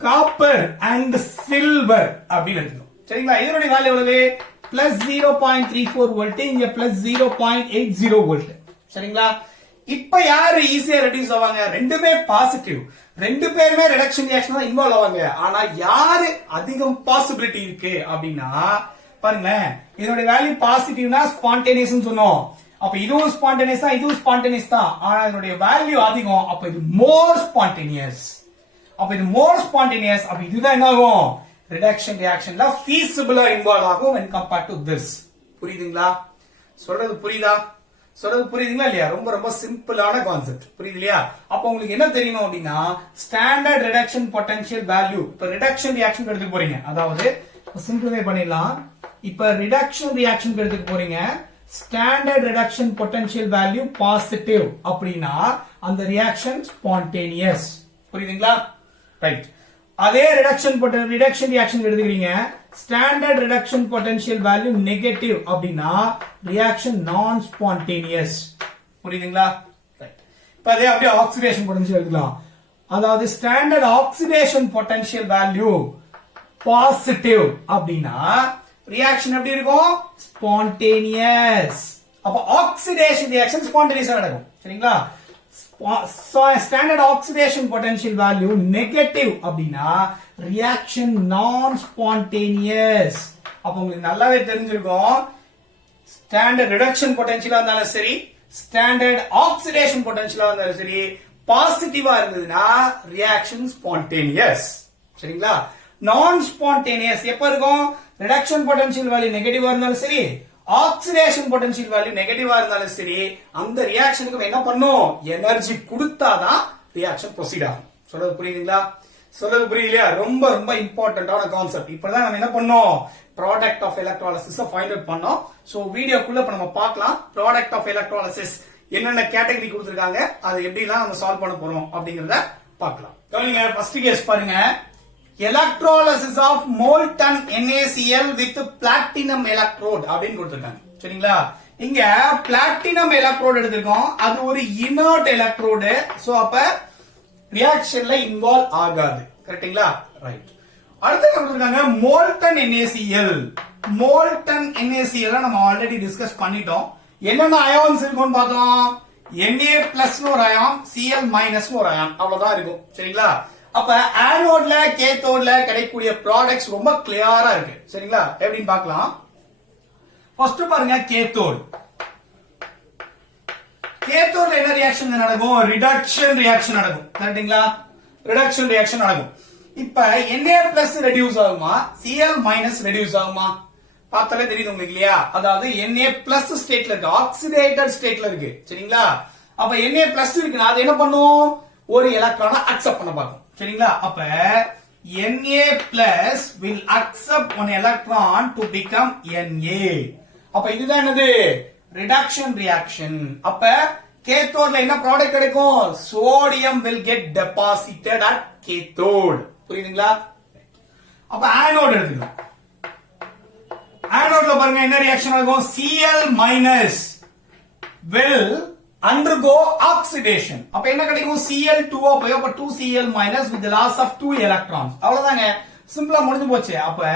காப்பர் அண்ட் சில்வர் அப்படின்னு எடுத்துக்கணும். சரிங்களா? இதனுடைய வேல்யூ எவ்வளவு? +0.34 வோல்ட், இங்க +0.80 வோல்ட். சரிங்களா? இப்ப யாரு ஈஸியா ரெடியூஸ் ஆவாங்க? ரெண்டுமே பாசிட்டிவ். ரெண்டு பேருமே ரிடக்ஷன் ரியாக்ஷன் தான் இன்வால்வ் ஆவாங்க. ஆனா யாரு அதிகம் பாசிபிலிட்டி இருக்கு அப்படின்னா பாருங்களேன், இதனுடைய வேல்யூ பாசிட்டிவ்னா ஸ்பான்டேனியஸ் சொன்னோம். அப்ப இதுவும் ஸ்பான்டேனியஸ் தான், இதுவும் ஸ்பான்டேனியஸ் தான். ஆனா இதனுடைய வேல்யூ அதிகம். அப்ப இது மோர் ஸ்பான்டேனியஸ். அப்ப இது மோர் ஸ்பான்டேனியஸ். அப்ப இதுதான் என்ன ஆகும், ரிடக்ஷன் ரியாக்ஷன்ல ஃபீசிபிளா இன்வால்வ் ஆகும் when compared to this. புரியுதுங்களா? சொல்றது புரியுதா? சொல்றது புரியுதுங்களா இல்லையா? ரொம்ப ரொம்ப சிம்பிளான கான்செப்ட். புரியுது இல்லையா? அப்ப உங்களுக்கு என்ன தெரியணும் அப்படின்னா ஸ்டாண்டர்ட் ரிடக்ஷன் பொட்டன்ஷியல் வேல்யூ. இப்ப ரிடக்ஷன் ரியாக்ஷன் எடுத்துக்க போறீங்க, அதாவது சிம்பிளிஃபை பண்ணிடலாம். இப்ப ரிடக்ஷன் ரியாக்ஷன் எடுத்துக்க போறீங்க. Standard reduction potential value positive அப்படின்னா அந்த ரியாக்ஷன் ஸ்பான்டேனியஸ். புரியுதுங்களா? ரைட். அதே ரிடக்ஷன் ரியாக்ஷன் எடுத்துக்கிறீங்க, standard reduction potential value negative அப்படின்னா ரியாக்ஷன் நான் ஸ்பான்டேனியஸ். புரியுதுங்களா? ரைட். இப்ப அதே அப்படியே ஆக்சிடேஷன் பொட்டன்ஷியல் எடுக்கலாம். அதாவது standard oxidation potential value positive அப்படின்னா ரியாக்ஷன் எப்படி இருக்கும், ஸ்பான்டேனியஸ். அப்ப ஆக்சிடேஷன் ரியாக்ஷன் ஸ்பான்டேனியஸா நடக்கும். சரிங்களா? Standard oxidation potential value negative அப்படின்னா ரியாக்ஷன் நான் ஸ்பான்டேனியஸ். அப்ப உங்களுக்கு நல்லாவே தெரிஞ்சிருக்கும், ஸ்டாண்டர்ட் ரிடக்ஷன் பொட்டன்ஷியலா இருந்தாலும் சரி, ஸ்டாண்டர்ட் ஆக்சிடேஷன் பொட்டன்ஷியலா இருந்தாலும் சரி, பாசிட்டிவா இருந்ததுன்னா ரியாக்ஷன் ஸ்பான்டேனியஸ். சரிங்களா? நான் ஸ்பான்டேனியஸ் எப்ப இருக்கும், ரிடக்ஷன் பொட்டன்ஷியல் வேல்யூ நெகட்டிவா இருந்தாலும் சரி, ஆக்சிடேஷன் பொட்டன்ஷியல் வேல்யூ நெகட்டிவா இருந்தாலும் சரி, அந்த ரியாக்ஷனுக்கு என்ன பண்ணும், எனர்ஜி கொடுத்தாதான் ரியாக்ஷன் ப்ரொசீட் ஆகும். சொல்றது புரியுதுங்களா? சொல்றது புரியலையா? ரொம்ப ரொம்ப இம்பார்ட்டன்டான கான்செப்ட். இப்பதான் நம்ம என்ன பண்ணோம், product of electrolysis find out பண்ணோம். சோ வீடியோக்குள்ள இப்ப நம்ம பார்க்கலாம் ப்ராடக்ட் ஆஃப் எலக்ட்ராலிசிஸ் என்னென்ன கேட்டகரி கொடுத்திருக்காங்க, அதை எப்படிலாம் நம்ம சால்வ் பண்ண போறோம் அப்படிங்கறத பார்க்கலாம். கவனிங்க, ஃபர்ஸ்ட் கேஸ் பாருங்க. Electrolysis of molten NaCl with platinum electrode அப்படின்னு கொடுத்திருக்காங்க. சரிங்களா? இங்க பிளாட்டினம் எலக்ட்ரோடு எடுத்திருக்கோம். அது ஒரு இனர்ட் எலக்ட்ரோடு. சோ அப்ப ரியாக்ஷன்ல இன்வால்வ் ஆகாது. கரெக்ட்டுங்களா? ரைட். அடுத்து கொடுத்திருக்காங்க molten NaCl. molten NaCl நம்ம ஆல்ரெடி டிஸ்கஸ் பண்ணிட்டோம். என்னென்ன அயான்ஸ் இருக்கும்னு பார்த்தோம். Na+ ஒரு அயான், Cl- ஒரு அயான், அவ்வளவுதான் இருக்கும். சரிங்களா? அப்ப ஆனோட்ல கேத்தோட்ல கிடைக்கக்கூடிய ப்ராடக்ட்ஸ் ரொம்ப கிளியரா இருக்கு. சரிங்களா? எப்படின்னு பார்க்கலாம். ஃபர்ஸ்ட் பாருங்க, கேத்தோட். கேத்தோட்ல என்ன ரியாக்ஷன் நடக்கும், ரிடக்ஷன் ரியாக்ஷன் நடக்கும். கரெக்ட்டுங்களா? ரிடக்ஷன் ரியாக்ஷன் நடக்கும். இப்ப Na+ ரெடியூஸ் ஆகுமா, Cl- ரெடியூஸ் ஆகுமா? பார்த்தாலே தெரியுது உங்களுக்கு இல்லையா? அதாவது Na+ ஸ்டேட்ல இருக்கு, ஆக்சிடேட்டட் ஸ்டேட்ல இருக்கு. சரிங்களா? அப்ப Na+ இருக்குன்னா அது என்ன பண்ணும், ஒரு எலக்ட்ரானை அக்செப்ட் பண்ண பார்க்கும். சரிங்களா? அப்ப Na+ will accept one electron to become Na. அப்ப இதுதான் என்னது, ரிடக்ஷன் ரியாக்ஷன். அப்ப கேத்தோட்ல என்ன ப்ராடக்ட் கிடைக்கும், sodium will get deposited at cathode. புரியுதுங்களா? அப்ப ஆனோட் எடுத்துக்கலாம். ஆனோட்ல பாருங்க என்ன ரியாக்ஷன் ஆகும், Cl- will undergo oxidation. அப்ப என்ன கிடைக்கும், Cl2 போய் அப்ப 2Cl- with the loss of 2 electrons. அவ்வளவுதாங்க, சிம்பிளா முடிஞ்சு போச்சு. அப்ப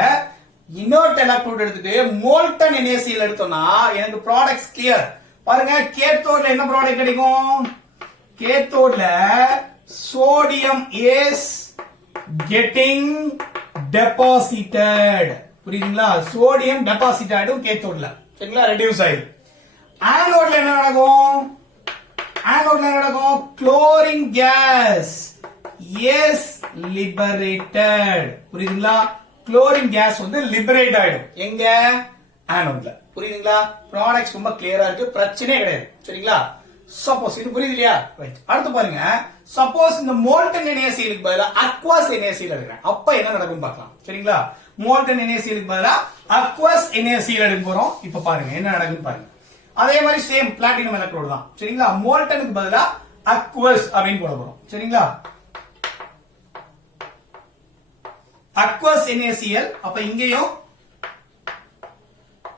இனர்ட் எலக்ட்ரோட் எடுத்துட்டு molten NaCl எடுத்தோம்னா எனக்கு ப்ராடக்ட்ஸ் கிளியர். பாருங்க, கேத்தோட்ல என்ன ப்ராடக்ட் கிடைக்கும், கேத்தோட்ல சோடியம் is getting deposited. புரியுதுங்களா? சோடியம் டெபாசிட் ஆயிடும் கேத்தோட்ல. சரிங்களா? ரெடியூஸ் ஆயிடும். ஆனோட்ல என்ன நடக்கும், ஆனோட்ல என்ன நடக்கும், குளோரின் கேஸ் is liberated. புரியுதுங்களா? குளோரின் கேஸ் வந்து லிபரேட் ஆயிடும். எங்க, ஆனோட்ல. புரியுதுங்களா? ப்ராடக்ட்ஸ் ரொம்ப கிளியரா இருக்கு, பிரச்சனையே கிடையாது. சரிங்களா? சப்போஸ் இது புரியுது இல்லையா? ரைட். அடுத்து பாருங்க, சப்போஸ் இந்த molten NaCl க்கு பதிலா aqueous NaCl எடுக்கிறேன், அப்ப என்ன நடக்கும் பார்க்கலாம். சரிங்களா? molten NaCl க்கு பதிலா aqueous NaCl எடுக்க போறோம். இப்ப பாருங்க என்ன நடக்குன்னு பாருங்க. அதே மாதிரி சேம் பிளாட்டினம் எலக்ட்ரோடு தான். சரிங்களா? moltenக்கு பதிலா aqueous அப்படின்னு போட போறோம். சரிங்களா? aqueous NaCl. அப்ப இங்கேயும்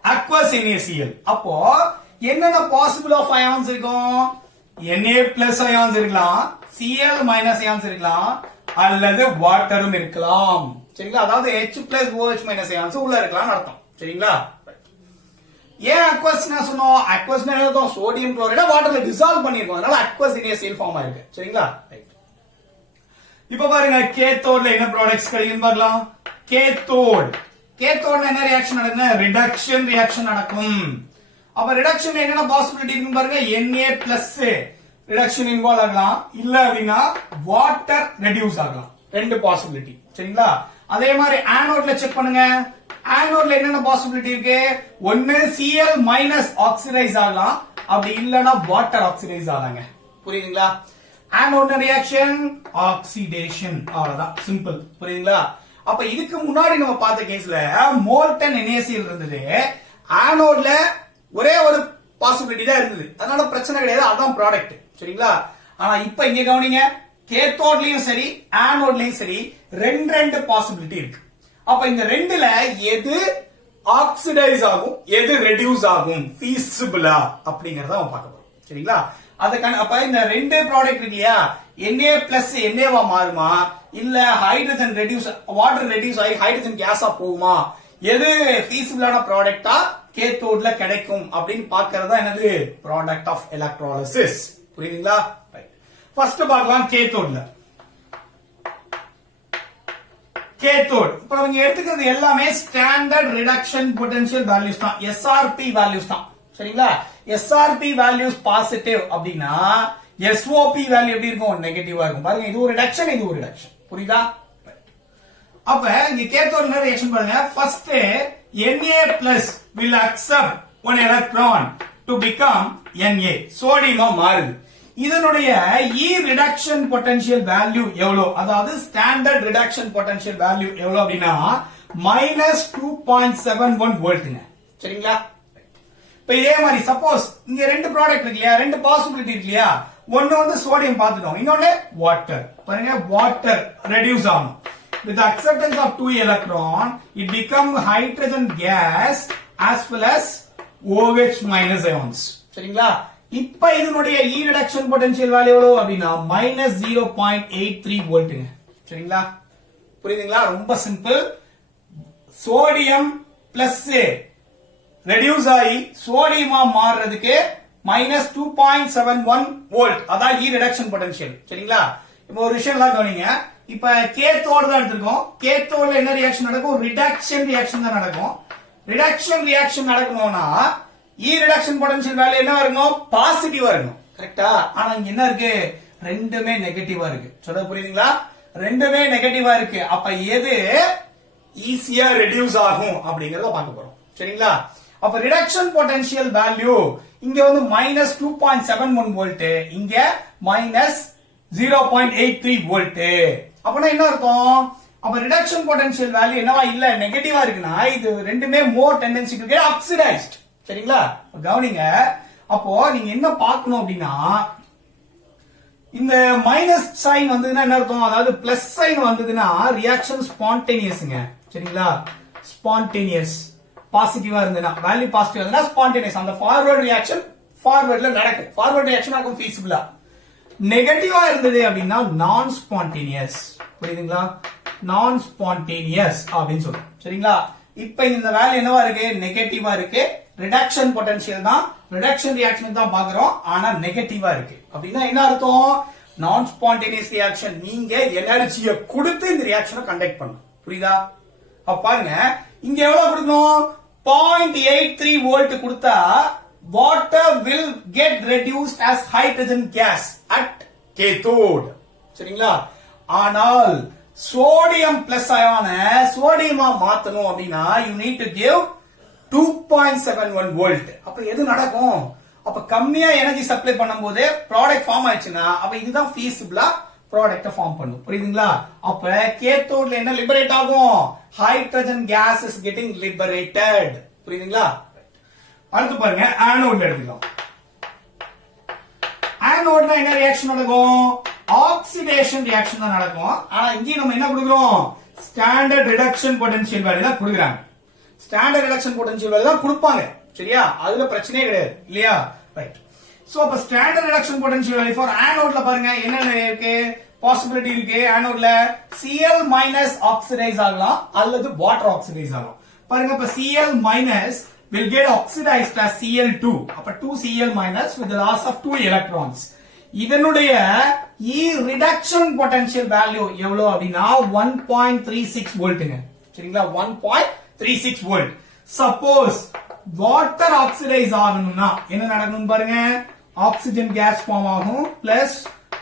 aqueous NaCl. அப்போ என்னென்ன பாசிபிள் ஆஃப் அயான்ஸ் இருக்கும், Na+ அயான்ஸ் இருக்கலாம், Cl- அயான்ஸ் இருக்கலாம், அல்லது வாட்டரும் இருக்கலாம். சரிங்களா? அதாவது H+OH- அயான்ஸ் உள்ள இருக்கலாம் அர்த்தம். சரிங்களா? ஏன் aqueous நான் சொன்னோம், aqueous அர்த்தம் சோடியம் குளோரைட வாட்டர்ல டிசால்வ் பண்ணிருக்கோம், அதனால aqueous NaCl ஃபார்ம் ஆயிருக்கு. சரிங்களா? ரைட். இப்ப பாருங்க கேத்தோட்ல என்ன ப்ராடக்ட்ஸ் கிடைக்கும் பார்க்கலாம். கேத்தோட்ல என்ன ரியாக்ஷன் நடக்குது? ரிடக்ஷன் ரியாக்ஷன் நடக்கும். அப்ப ரிடக்ஷன்ல என்னென்ன பாசிபிலிட்டி இருக்கு பாருங்க. Na+ ரிடக்ஷன் இன்வால்வ் ஆகலாம், இல்ல அப்படின்னா வாட்டர் ரெடியூஸ் ஆகலாம். ரெண்டு பாசிபிலிட்டி சரிங்களா. அதே மாதிரி ஆனோட்ல செக் பண்ணுங்க. ஆனோட்ல என்னென்ன பாசிபிலிட்டி இருக்கு? ஒன்னு Cl- ஆக்சிடைஸ் ஆகலாம், அப்படி இல்லனா வாட்டர் ஆக்சிடைஸ் ஆகலாங்க. புரியுதுங்களா? ஆனோட் ரியாக்ஷன் ஆக்சிடேஷன், அவ்வளவுதான் சிம்பிள். புரியுதுங்களா? அப்ப இதுக்கு முன்னாடி நம்ம பார்த்த கேஸ்ல மோல்டன் NaCl இருந்தது. ஆனோட்ல ஒரே ஒரு பாசிபிலிட்டி தான் இருந்தது, அதனால பிரச்சனை கிடையாது, அதான் ப்ராடக்ட் சரிங்களா. ஆனா இப்ப இங்க கவனிங்க, கேத்தோட்லயும் சரி ஆனோட்லயும் சரி ரெண்டு பாசிபிலிட்டி இருக்கு. அப்ப இந்த ரெண்டுல எது ஆக்சிடைஸ் ஆகும், எது ரெடியூஸ் ஆகும் ஃபீசிபிளா அப்படிங்கறத நம்ம பார்க்க போறோம் சரிங்களா. அதுக்கான அப்ப இந்த ரெண்டு ப்ராடக்ட் இருக்கு இல்லையா, Na+ NAவா மாறுமா, இல்ல ஹைட்ரஜன் ரெடியூஸ் வாட்டர் ரெடியூஸ் ஆகி ஹைட்ரஜன் கேஸா போகுமா, எது ஃபீசிபிளான ப்ராடக்டா கேத்தோட்ல கிடைக்கும் அப்படின்னு பார்க்கறது தான் என்னது ப்ராடக்ட் ஆஃப் எலக்ட்ராலிசிஸ். புரியுதுங்களா? ஃபர்ஸ்ட் பார்க்கலாம் கேத்தோட்ல. கேத்தோட் இப்ப நீங்க எடுத்துக்கிறது எல்லாமே ஸ்டாண்டர்ட் ரிடக்ஷன் பொட்டன்ஷியல் வேல்யூஸ் தான், SRP வேல்யூஸ் தான் சரிங்களா. SRP வேல்யூஸ் பாசிட்டிவ் அப்படின்னா SOP வேல்யூ எப்படி இருக்கும்? நெகட்டிவா இருக்கும். பாருங்க, இது ஒரு ரிடக்ஷன், இது ஒரு ரிடக்ஷன். புரியுதா? அப்ப இங்க கேத்தோட்ல ரியாக்ஷன் பாருங்க. First Na+ will accept one electron to become Na, சோடியமா மாறுது. இதனுடைய E ரிடக்ஷன் பொட்டன்ஷியல் வேல்யூ எவ்வளவு, அதாவது ஸ்டாண்டர்ட் ரிடக்ஷன் பொட்டன்ஷியல் வேல்யூ எவ்வளவு அப்படின்னா -2.71 வோல்ட்ங்க சரிங்களா. இப்ப இதே மாதிரி சப்போஸ் இங்க ரெண்டு ப்ராடக்ட் இருக்கு இல்லையா, ரெண்டு பாசிபிலிட்டி இருக்கு இல்லையா. ஒன்னு வந்து சோடியம் பார்த்துட்டோம், இன்னொன்னு வாட்டர். பாருங்க, வாட்டர் ரெடியூஸ் ஆகும். With the acceptance of 2 electron, it becomes hydrogen gas as well as OH- ions. சரிங்களா. இப்ப இதனுடைய E reduction potential value எவ்வளவு அப்படின்னா -0.83 வோல்ட்ங்க சரிங்களா. புரியுதுங்களா? ரொம்ப சிம்பிள். சோடியம் பிளஸ் ரெடியூஸ் ஆகி சோடியமா மாறுறதுக்கு -2.71 வோல்ட், அதான் E reduction potential சரிங்களா. இப்போ ஒரு விஷயம் எல்லாம் கவனிங்க. இப்ப கேத்தோடு தான் எடுத்திருக்கோம். கேத்தோட்ல என்ன ரியாக்ஷன் நடக்கும்? ரிடக்ஷன் ரியாக்ஷன் தான் நடக்கும். ரிடக்ஷன் ரியாக்ஷன் நடக்கணும்னா E ரிடக்ஷன் பொட்டன்ஷியல் வேல்யூ என்ன இருக்கணும்? பாசிட்டிவா இருக்கணும். கரெக்டா? ஆனா இங்க என்ன இருக்கு? ரெண்டுமே நெகட்டிவா இருக்கு. சொல்றது புரியுதுங்களா? ரெண்டுமே நெகட்டிவா இருக்கு. அப்ப எது ஈஸியா ரெடியூஸ் ஆகும் அப்படிங்கறத பார்க்க போறோம் சரிங்களா. அப்ப ரிடக்ஷன் பொட்டன்ஷியல் வேல்யூ இங்க வந்து -2.71 வோல்ட், இங்க -0.83 வோல்ட். அப்பனா என்ன அர்த்தம்? அப்ப ரிடக்ஷன் பொட்டன்ஷியல் வேல்யூ என்னவா இல்ல நெகட்டிவா இருக்குன்னா இது ரெண்டுமே மோர் டெண்டன்சி டு கெட் ஆக்சிடைஸ்ட் சரிங்களா. கவனிங்க, அப்போ நீங்க என்ன பார்க்கணும் அப்படின்னா இந்த மைனஸ் சைன் வந்ததுன்னா என்ன அர்த்தம்? அதாவது பிளஸ் சைன் வந்ததுன்னா ரியாக்ஷன் ஸ்பான்டேனியஸ்ங்க சரிங்களா. ஸ்பான்டேனியஸ் பாசிட்டிவா இருந்ததுன்னா வேல்யூ பாசிட்டிவா இருந்தா ஸ்பான்டேனியஸ், அந்த ஃபார்வர்ட் ரியாக்ஷன் ஃபார்வர்ட்ல நடக்கும், ஃபார்வர்ட் ரியாக்ஷன் ஆகும் ஃபீசிபிளா. நெகட்டிவா இருந்தது அப்படின்னா நான் ஸ்பான்டேனியஸ். புரியுதுங்களா? நான் ஸ்பான்டேனியஸ் அப்படின்னு சொல்றோம் சரிங்களா. இப்ப இந்த வேல்யூ என்னவா இருக்கு? நெகட்டிவா இருக்கு. ரிடக்ஷன் பொட்டன்ஷியல் தான், ரிடக்ஷன் ரியாக்ஷன் தான் பாக்குறோம், ஆனா நெகட்டிவா இருக்கு. அப்படின்னா என்ன அர்த்தம்? நான் ஸ்பான்டேனியஸ் ரியாக்ஷன். நீங்க எனர்ஜியை கொடுத்து இந்த ரியாக்ஷனை கண்டக்ட் பண்ணணும். புரியுதா? அப்ப பாருங்க, இங்க எவ்வளவு கொடுக்கணும்? 0.83 வோல்ட் கொடுத்தா water will get reduced as hydrogen gas at cathode சரிங்களா. ஆனால் சோடியம் பிளஸ் அயான சோடியமா மாத்தணும் அப்படின்னா you need to give 2.71 volt. அப்ப எது நடக்கும்? அப்ப கம்மியா எனர்ஜி சப்ளை பண்ணும்போது ப்ராடக்ட் ஃபார்ம் ஆயிடுச்சுன்னா அப்ப இதுதான் ஃபீசிபிளா ப்ராடக்ட் ஃபார்ம் பண்ணும். புரியுதுங்களா? அப்ப கேத்தோட்ல என்ன லிபரேட் ஆகும்? Hydrogen gas is getting liberated. புரியுதுங்களா? அடுத்து பாருங்க, ஆனோட்ல எடுத்துக்கலாம். ஆனோட்னா என்ன ரியாக்ஷன் நடக்கும்? ஆக்சிடேஷன் ரியாக்ஷன் தான் நடக்கும். ஆனா இங்க நம்ம என்ன கொடுக்கிறோம்? ஸ்டாண்டர்ட் ரிடக்ஷன் பொட்டன்ஷியல் வேல்யூ தான் கொடுக்குறாங்க. ஸ்டாண்டர்ட் ரிடக்ஷன் பொட்டன்ஷியல் வேல்யூ தான் கொடுப்பாங்க சரியா. அதுல பிரச்சனையே கிடையாது இல்லையா. ரைட். சோ அப்ப standard reduction potential value for ஆனோட்ல பாருங்க என்னென்ன இருக்கு? பாசிபிலிட்டி இருக்கு. ஆனோட்ல Cl- ஆக்சிடைஸ் ஆகலாம் அல்லது வாட்டர் ஆக்சிடைஸ் ஆகலாம். பாருங்க, இப்ப Cl- will get oxidized as Cl2. அப்ப 2 Cl- with the loss of 2 electrons. இதனுடைய E ரிடக்ஷன் பொட்டன்ஷியல் வேல்யூ எவ்வளவு அப்படின்னா 1.36 வோல்ட்டுங்க. சரிங்களா? 1.36 வோல்ட். சப்போஸ் வாட்டர் ஆக்சிடைஸ் ஆகணும்னா என்ன நடக்கணும் பாருங்க. ஆக்சிஜன் கேஸ் ஃபார்ம் ஆகும் plus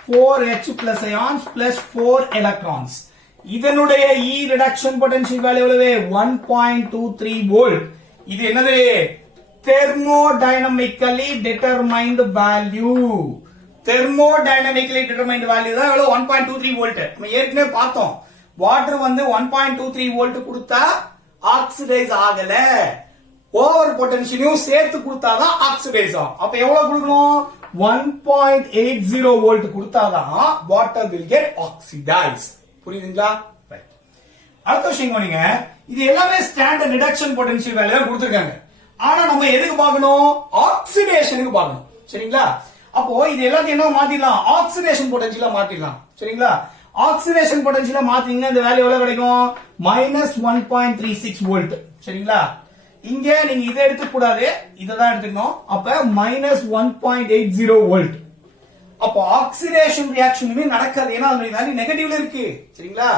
4H plus ions plus 4 electrons. இதனுடைய E ரிடக்ஷன் பொட்டன்ஷியல் வேல்யூ எவ்வளவு? 1.23 வோல்ட். இது என்னது? thermodynamically determined value. thermodynamically determined value தான் எவ்வளவு? 1.23 வோல்ட். நம்ம ஏற்கனவே பார்த்தோம். வாட்டர் வந்து 1.23 வோல்ட் கொடுத்தா ஆக்சிடைஸ் ஆகல. ஓவர் பொட்டன்ஷியலையும் சேர்த்து கொடுத்தாதான் ஆக்சிடைஸ் ஆகும். அப்ப எவ்வளவு கொடுக்கணும்? 1.80 வோல்ட் கொடுத்தாதான் வாட்டர் will get oxidized. புரியுதுங்களா? அடுத்த விஷயம் கவனிங்க. இது எல்லாமே ஸ்டாண்டர்ட் ரிடக்ஷன் பொட்டன்ஷியல் வேல்யூ கொடுத்திருக்காங்க. ஆனா நம்ம எதுக்கு பார்க்கணும்? ஆக்சிடேஷனுக்கு பார்க்கணும். சரிங்களா? அப்போ இது எல்லாத்தையும் என்ன மாத்திடலாம்? ஆக்சிடேஷன் பொட்டன்ஷியலா மாத்திடலாம். சரிங்களா? ஆக்சிடேஷன் பொட்டன்ஷியலா மாத்தீங்கன்னா இந்த வேல்யூ எவ்வளவு கிடைக்கும்? -1.36 வோல்ட். சரிங்களா? இங்க நீங்க இதை எடுத்துக்க கூடாது, இததான் எடுத்துக்கணும். அப்ப -1.80 வோல்ட். அப்போ ஆக்சிடேஷன் ரியாக்ஷனுமே நடக்காது. ஏன்னா அதனுடைய வேல்யூ நெகட்டிவ்ல இருக்கு. சரிங்களா?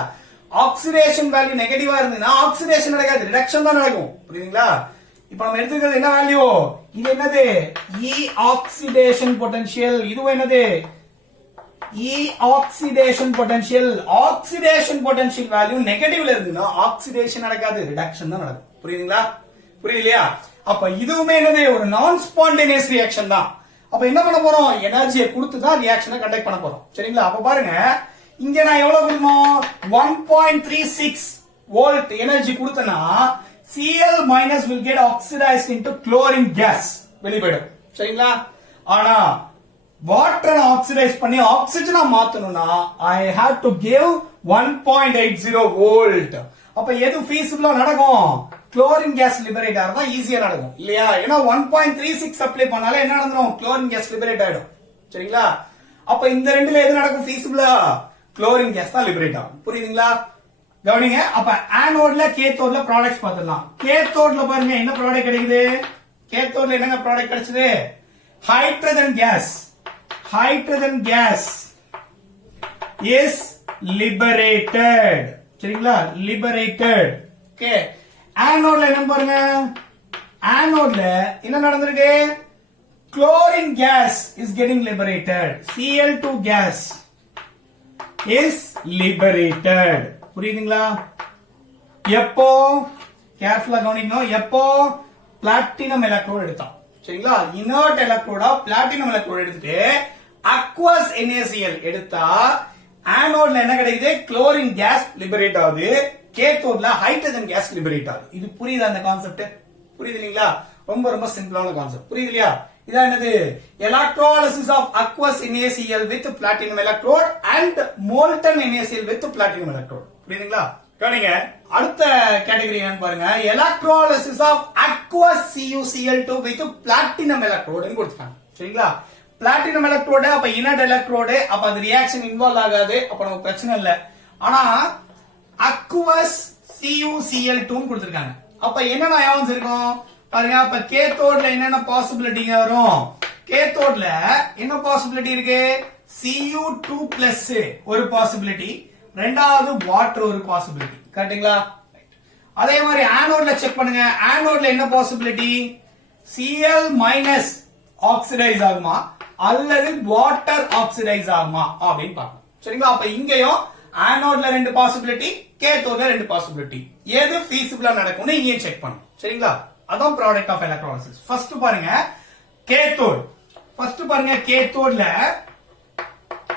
ஆக்சிடேஷன் வேல்யூ நெகட்டிவா இருந்ததுன்னா ஆக்சிடேஷன் நடக்காது, ரிடக்ஷன் தான் நடக்கும். புரியுதுங்களா? இப்ப நம்ம எடுத்துக்கிறது என்ன வேல்யூ? இது என்னது? E oxidation potential. இதுவும் என்னது? E oxidation potential. Oxidation potential value நெகட்டிவ்ல இருந்ததுன்னா ஆக்சிடேஷன் நடக்காது, ரிடக்ஷன் தான் நடக்கும். புரியுதுங்களா? புரியலையா? அப்ப இதுவுமே என்னது? ஒரு நான் ஸ்பான்டேனியஸ் ரியாக்ஷன் தான். அப்ப என்ன பண்ண போறோம்? எனர்ஜியை கொடுத்து தான் ரியாக்ஷனை கண்டக்ட் பண்ண போறோம். சரிங்களா? அப்ப பாருங்க, இங்க நான் எவ்வளவு கொடுக்கணும்? 1.36 வோல்ட் எனர்ஜி கொடுத்தனா Cl minus will get oxidized into chlorine gas. வெளிப்படும். சரிங்களா? ஆனா வாட்டர் ஆக்சிடைஸ் பண்ணி ஆக்சிஜனா மாத்தணும்னா I have to give 1.80 volt. அப்ப எது feasible நடக்கும்? குளோரின் கேஸ் லிபரேட் ஆறதா ஈஸியா நடக்கும் இல்லையா? ஏன்னா 1.36 அப்ளை பண்ணாலே என்ன நடந்துரும்? குளோரின் கேஸ் லிபரேட் ஆயிடும். சரிங்களா? அப்ப இந்த ரெண்டுல எது நடக்கும் feasible? குளோரின் கேஸ் தான் லிபரேட் ஆகும். புரியுதுங்களா? கவனிங்க. அப்ப ஆனோட்ல கேத்தோட்ல ப்ராடக்ட்ஸ் பார்த்துடலாம். கேத்தோட்ல பாருங்க என்ன ப்ராடக்ட் கிடைக்குது? கேத்தோட்ல என்னங்க ப்ராடக்ட் கிடைச்சது? Hydrogen gas. Hydrogen gas is liberated. சரிங்களா? லிபரேட்டட். ஓகே. ஆனோட்ல என்ன பாருங்க? ஆனோட்ல என்ன நடந்திருக்கு? Chlorine gas is getting liberated. Cl2 gas is liberated. புரியுதுங்களா? எப்போ? கேர்ஃபுல்லா கவனிக்கணும். எப்போ? பிளாட்டினம் எலக்ட்ரோட் எடுத்தோம். சரிங்களா? இனர்ட் எலக்ட்ரோடா பிளாட்டினம் எலக்ட்ரோட் எடுத்துட்டு அக்வஸ் NaCl எடுத்தா ஆனோட்ல என்ன கிடைக்குது? குளோரின் கேஸ் லிபரேட் ஆகுது. கேத்தோட்ல ஹைட்ரஜன் கேஸ் லிபரேட் ஆகுது. இது புரியுதா அந்த கான்செப்ட்? புரியுது இல்லீங்களா? ரொம்ப ரொம்ப சிம்பிளான கான்செப்ட். புரியுது இல்லையா? இதான் என்னது? Electrolysis of aqueous NaCl with platinum electrode and molten NaCl with platinum electrode. புரியுதுங்களா? கவனிங்க. அடுத்த கேட்டகரி என்னன்னு பாருங்க. Electrolysis of aqueous CuCl2 with platinum electrode கொடுத்துட்டாங்க. சரிங்களா? பிளாட்டினம் எலக்ட்ரோடு அப்ப இனர்ட் எலக்ட்ரோடு, அப்ப அது ரியாக்ஷன் இன்வால்வ் ஆகாது. அப்ப நமக்கு பிரச்சனை இல்ல. ஆனா அக்வஸ் CuCl2 கொடுத்திருக்காங்க. அப்ப என்னென்ன அயான்ஸ் இருக்கும் பாருங்க. அப்ப கேத்தோட்ல என்னென்ன பாசிபிலிட்டிங்க வரும்? கேத்தோட்ல என்ன பாசிபிலிட்டி இருக்கு? Cu2+ ஒரு பாசிபிலிட்டி, ரெண்டாவது வாட்டர் ஒரு பாசிபிலிட்டி. கரெக்ட்டுங்களா? அதே மாதிரி ஆனோட்ல செக் பண்ணுங்க. ஆனோட்ல என்ன பாசிபிலிட்டி? Cl- ஆக்சிடைஸ் ஆகுமா அல்லது வாட்டர் ஆக்சிடைஸ் ஆகுமா அப்படின்னு பார்க்கணும். சரிங்களா? அப்ப இங்கேயும் ஆனோட்ல ரெண்டு பாசிபிலிட்டி, கேத்தோட்ல ரெண்டு பாசிபிலிட்டி. எது feasible நடக்கும்னு இங்கேயும் செக் பண்ணணும். சரிங்களா? அதான் ப்ராடக்ட் ஆஃப் எலக்ட்ரோலிசிஸ். ஃபர்ஸ்ட் பாருங்க கேத்தோட். ஃபர்ஸ்ட் பாருங்க கேத்தோட்ல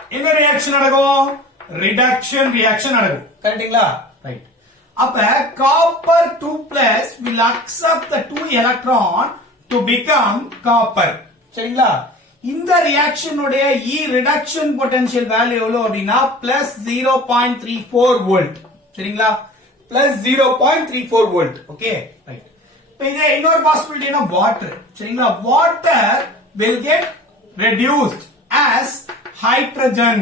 என்ன ரியாக்ஷன் நடக்கும்? ரிடக்ஷன் ரியாக்ஷன் நடக்கும். கரெக்ட்டுங்களா? ரைட். அப்ப copper 2+ will accept the 2 electron to become copper. சரிங்களா? இந்த ரியாக்ஷனுடைய E ரிடக்ஷன் பொட்டன்ஷியல் வேல்யூ எவ்வளவு அப்படின்னா +0.34 வோல்ட். சரிங்களா? +0.34 வோல்ட். Okay right. இப்போ இதே இன்னொரு பாசிபிலிட்டி என்ன? வாட்டர். சரிங்களா? Water will get reduced as hydrogen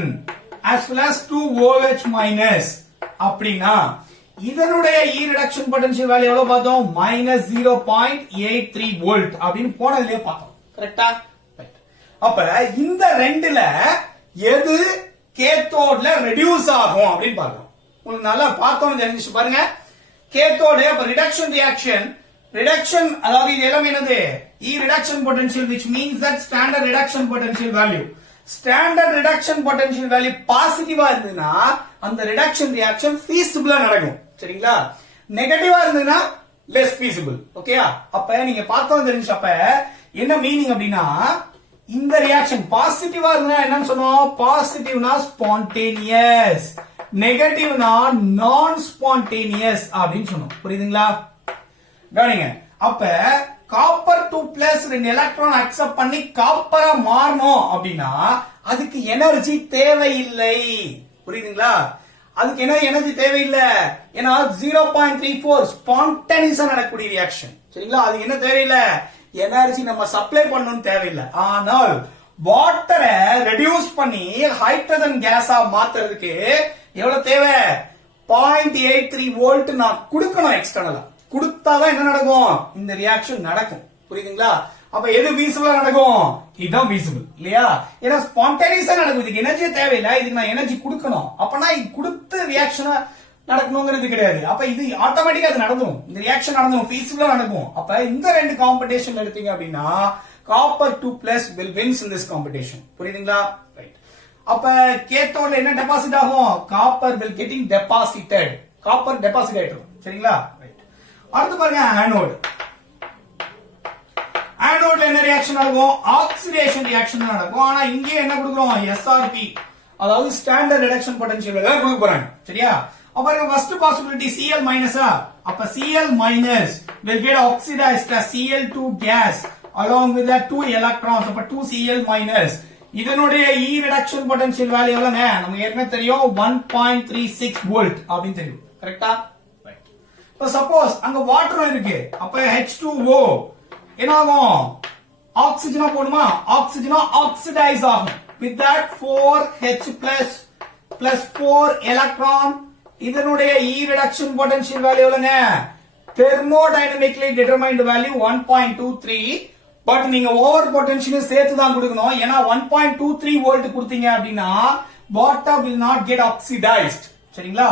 as well as 2OH- அப்படினா இதனுடைய E ரிடக்ஷன் பொட்டன்ஷியல் வேல்யூ எவ்வளவு பார்த்தோம்? -0.83 வோல்ட் அப்படின்னு போனதுலயே பார்த்தோம். கரெக்ட்டா? ரைட். அப்ப இந்த ரெண்டுல எது கேத்தோட்ல ரெடியூஸ் ஆகும் அப்படின்னு பாக்குறோம். உங்களுக்கு நல்லா பார்த்தோம்னு தெரிஞ்சிச்சு பாருங்க. கேத்தோடு அப்ப ரிடக்ஷன் ரியாக்ஷன் அதாவது இது எல்லாமே என்னது E reduction potential, which means that standard reduction potential value பாசிட்டிவா இருந்ததுன்னா அந்த ரிடக்ஷன் ரியாக்ஷன் feasible நடக்கும். சரிங்களா? நெகட்டிவா இருந்ததுன்னா less feasible. ஓகேயா? அப்ப நீங்க பார்த்தோம் தெரிஞ்சு அப்ப என்ன மீனிங் அப்படின்னா இந்த ரியாக்ஷன் பாசிட்டிவா இருந்தா என்னன்னு சொன்னோம்? பாசிட்டிவ்னா ஸ்பான்டேனியஸ், நெகட்டிவ்னா நான் ஸ்பான்டேனியஸ் அப்படின்னு சொன்னோம். புரியுதுங்களா? கவனிங்க. அப்ப காப்பர் 2+ 2 எலக்ட்ரான் அக்செப்ட் பண்ணி காப்பரா மாறணும் அப்படின்னா அதுக்கு எனர்ஜி தேவையில்லை. புரியுதுங்களா? அதுக்கு என்ன எனர்ஜி தேவையில்லை. ஏன்னா 0.34 ஸ்பான்டேனியஸா நடக்கக்கூடிய ரியாக்ஷன். சரிங்களா? அது என்ன தேவையில்லை, எனர்ஜி நம்ம சப்ளை பண்ணணும் தேவையில்லை. ஆனால் வாட்டரை ரெடியூஸ் பண்ணி ஹைட்ரஜன் கேஸா மாத்துறதுக்கு எவ்வளவு தேவை? 0.83 வோல்ட் நான் கொடுக்கணும் எக்ஸ்டர்னலா. கொடுத்தாதான் என்ன நடக்கும்? இந்த ரியாக்ஷன் நடக்கும். புரியுதுங்களா? அப்ப எது வீசிபிளா நடக்கும்? இதுதான் வீசிபிள் இல்லையா? ஏன்னா ஸ்பான்டேனியஸா நடக்கும். இதுக்கு எனர்ஜி தேவையில்லை, இதுக்கு நான் எனர்ஜி கொடுக்கணும். அப்பனா இது கொடுத்து ரியாக்ஷன் நடக்கணுங்கிறது கிடையாது. அப்ப இது ஆட்டோமேட்டிக்கா அது நடந்துரும், இந்த ரியாக்ஷன் நடந்துரும், ஃபீஸிபிளா நடக்கும். அப்ப இந்த ரெண்டு காம்படிஷன் எடுத்தீங்க அப்படின்னா copper 2+ will wins in this competition. புரியுதுங்களா? ரைட். அப்ப கேத்தோட என்ன டெபாசிட் ஆகும்? Copper will getting deposited. Copper deposit ஆயிடும். சரிங்களா? ரைட். அடுத்து பாருங்க ஆனோட். ஆனோட்ல என்ன ரியாக்ஷன் நடக்கும்? ஆக்சிடேஷன் ரியாக்ஷன் நடக்கும். ஆனா இங்கே என்ன கொடுக்குறோம்? SRP, அதாவது ஸ்டாண்டர்ட் ரிடக்ஷன் பொட்டன்ஷியல் தான் கொடுக்க போறாங்க. சரியா? அப்ப ஃபர்ஸ்ட் பாசிபிலிட்டி Cl மைனஸா, அப்ப Cl minus will get oxidized as Cl2 gas along with the 2 electrons. அப்ப 2 Cl minus. இதனுடைய E reduction potential value எவ்வளவுங்க? நமக்கு ஏற்கனவே தெரியும் 1.36 வோல்ட் அப்படின்னு தெரியும். கரெக்ட்டா? ரைட். இப்ப சப்போஸ் அங்க வாட்டர் இருக்கு, அப்ப H2O என்ன ஆகும்? ஆக்சிஜனா போடுமா? ஆக்சிஜனா ஆக்சிடைஸ் ஆகும். with that 4H plus 4 electron. இதனுடைய E reduction potential value எவ்வளவுங்க? thermodynamically determined value 1.23. But நீங்க ஓவர் பொட்டன்ஷியல் சேர்த்து தான் கொடுக்கணும். ஏன்னா 1.23 வோல்ட் கொடுத்தீங்க அப்படின்னா water will not get oxidized. சரிங்களா?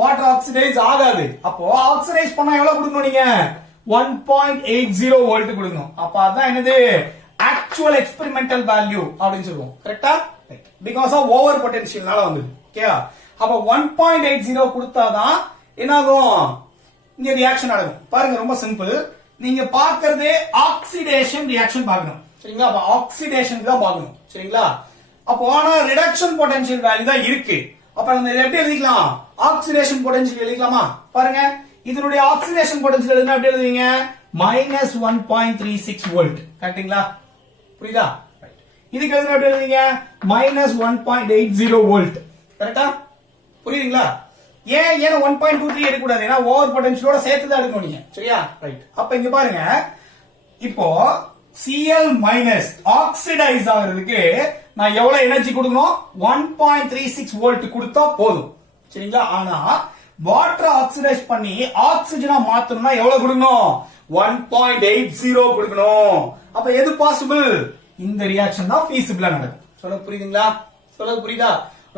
வாட்டர் ஆக்சிடைஸ் ஆகாது. அப்போ ஆக்சிடைஸ் பண்ணா எவ்வளவு கொடுக்கணும்? நீங்க 1.80 வோல்ட் கொடுக்கணும். அப்ப அதான் என்னது? ஆக்சுவல் எக்ஸ்பெரிமெண்டல் வேல்யூ அப்படின்னு சொல்லுவோம். கரெக்ட்டா? ரைட். பிகாஸ் ஆஃப் ஓவர் பொட்டன்ஷியல்னால வந்தது. ஓகேயா? அப்ப 1.80 கொடுத்தாதான் என்ன ஆகும்? இங்க ரியாக்ஷன் நடக்கும். பாருங்க, ரொம்ப சிம்பிள். நீங்க பாக்குறது ஆக்சிடேஷன் ரியாக்ஷன் பார்க்கணும். சரிங்களா? அப்ப ஆக்சிடேஷன் தான் பார்க்கணும். சரிங்களா? அப்போ ஆனா ரிடக்ஷன் பொட்டன்ஷியல் வேல்யூ தான் இருக்கு. அப்ப நம்ம இதை எப்படி எழுதிக்கலாம்? ஆக்சிடேஷன் பொட்டன்ஷியல் எழுதிக்கலாமா? பாருங்க, இதனுடைய ஆக்சிடேஷன் பொட்டன்ஷியல் எழுதுனா எப்படி எழுதுவீங்க? -1.36 வோல்ட். கரெக்ட்டுங்களா? புரியுதா? இதுக்கு எழுதுனா எப்படி எழுதுவீங்க? -1.80 வோல்ட். கரெக்ட்டா? புரியுதுங்களா? ஏன் 1.23 எடுக்க கூடாது? ஏன்னா ஓவர் பொட்டன்ஷியலோட சேர்த்து தான் எடுக்கணும் நீங்க. சரியா? ரைட். அப்ப இங்க பாருங்க, இப்போ Cl மைனஸ் ஆக்சிடைஸ் ஆகிறதுக்கு நான் எவ்வளவு எனர்ஜி கொடுக்கணும்? 1.36 வோல்ட் கொடுத்தா போதும். சரிங்களா? ஆனா வாட்டர் ஆக்சிடைஸ் பண்ணி ஆக்சிஜனா மாத்தணும்னா எவ்வளவு கொடுக்கணும்? 1.80 கொடுக்கணும். அப்ப எது பாசிபிள்? இந்த ரியாக்ஷன் தான் ஃபீசிபிளா நடக்கும். சொல்ல புரியுதுங்களா? சொல்ல புரியுதா?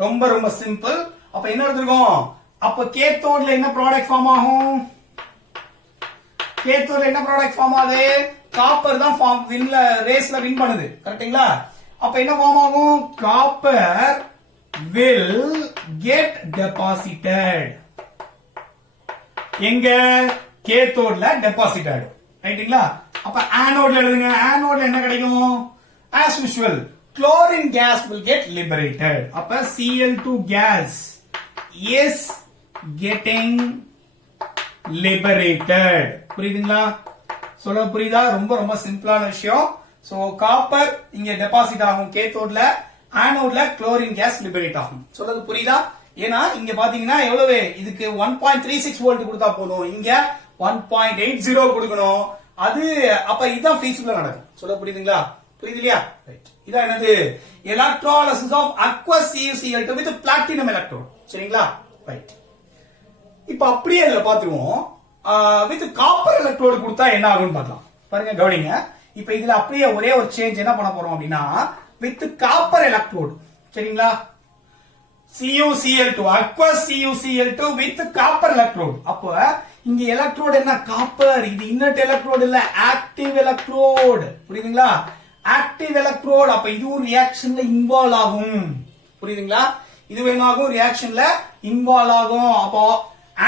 ரொம்ப ரொம்ப சிம்பிள். அப்ப என்ன எடுத்துருக்கோம்? அப்ப கேத்தோட்ல என்ன ப்ராடக்ட் ஃபார்ம் ஆகும்? கேத்தோட்ல என்ன ப்ராடக்ட் ஃபார்ம் ஆகுது? காப்பர் தான் ஃபார்ம் வின்ல ரேஸ்ல வின் பண்ணுது. கரெக்ட்டுங்களா? அப்ப என்ன ஃபார்ம் ஆகும்? Copper will get deposited. எங்க? கேத்தோட்ல டெபாசிட் ஆயிடும். ரைட்டுங்களா? அப்ப ஆனோட்ல எழுதுங்க. ஆனோட்ல என்ன கிடைக்கும்? as usual chlorine gas will get liberated. அப்ப Cl2 gas is getting liberated. புரியுதுங்களா? சொல்ல புரியுதா? ரொம்ப ரொம்ப சிம்பிளான விஷயம். சோ காப்பர் இங்க டெபாசிட் ஆகும் கேத்தோட்ல, ஆனோட்ல குளோரின் கேஸ் லிபரேட் ஆகும். சொல்றது புரியுதா? ஏன்னா இங்க பாத்தீங்கன்னா எவ்வளவு? இதுக்கு 1.36 வோல்ட் கொடுத்தா போதும், இங்க 1.80 கொடுக்கணும். அது அப்ப இதான் ஃபீசிபிளா நடக்கும். சொல்ல புரியுதுங்களா? புரியுது இல்லையா? ரைட். இதான் என்னது? Electrolysis of aqueous CuCl2 with platinum electrode. சரிங்களா? ரைட். இப்ப அப்படியே இதுல பாத்துருவோம். வித் காப்பர் எலக்ட்ரோடு கொடுத்தா என்ன ஆகும்னு பார்க்கலாம். பாருங்க, கவனிங்க. இப்ப இதுல அப்படியே ஒரே ஒரு சேஞ்ச் என்ன பண்ண போறோம் அப்படின்னா, வித் காப்பர் எலக்ட்ரோடு. சரிங்களா? CuCl2 aqueous CuCl2 with copper electrode. அப்ப இங்க எலக்ட்ரோடு என்ன? காப்பர். இது இன்னட் எலக்ட்ரோடு இல்ல, ஆக்டிவ் எலக்ட்ரோடு. புரியுதுங்களா? Active electrode. அப்ப இது ஒரு ரியாக்ஷன்ல இன்வால்வ் ஆகும். புரியுதுங்களா? இது வேணாகும் ரியாக்ஷன்ல இன்வால்வ் ஆகும். அப்போ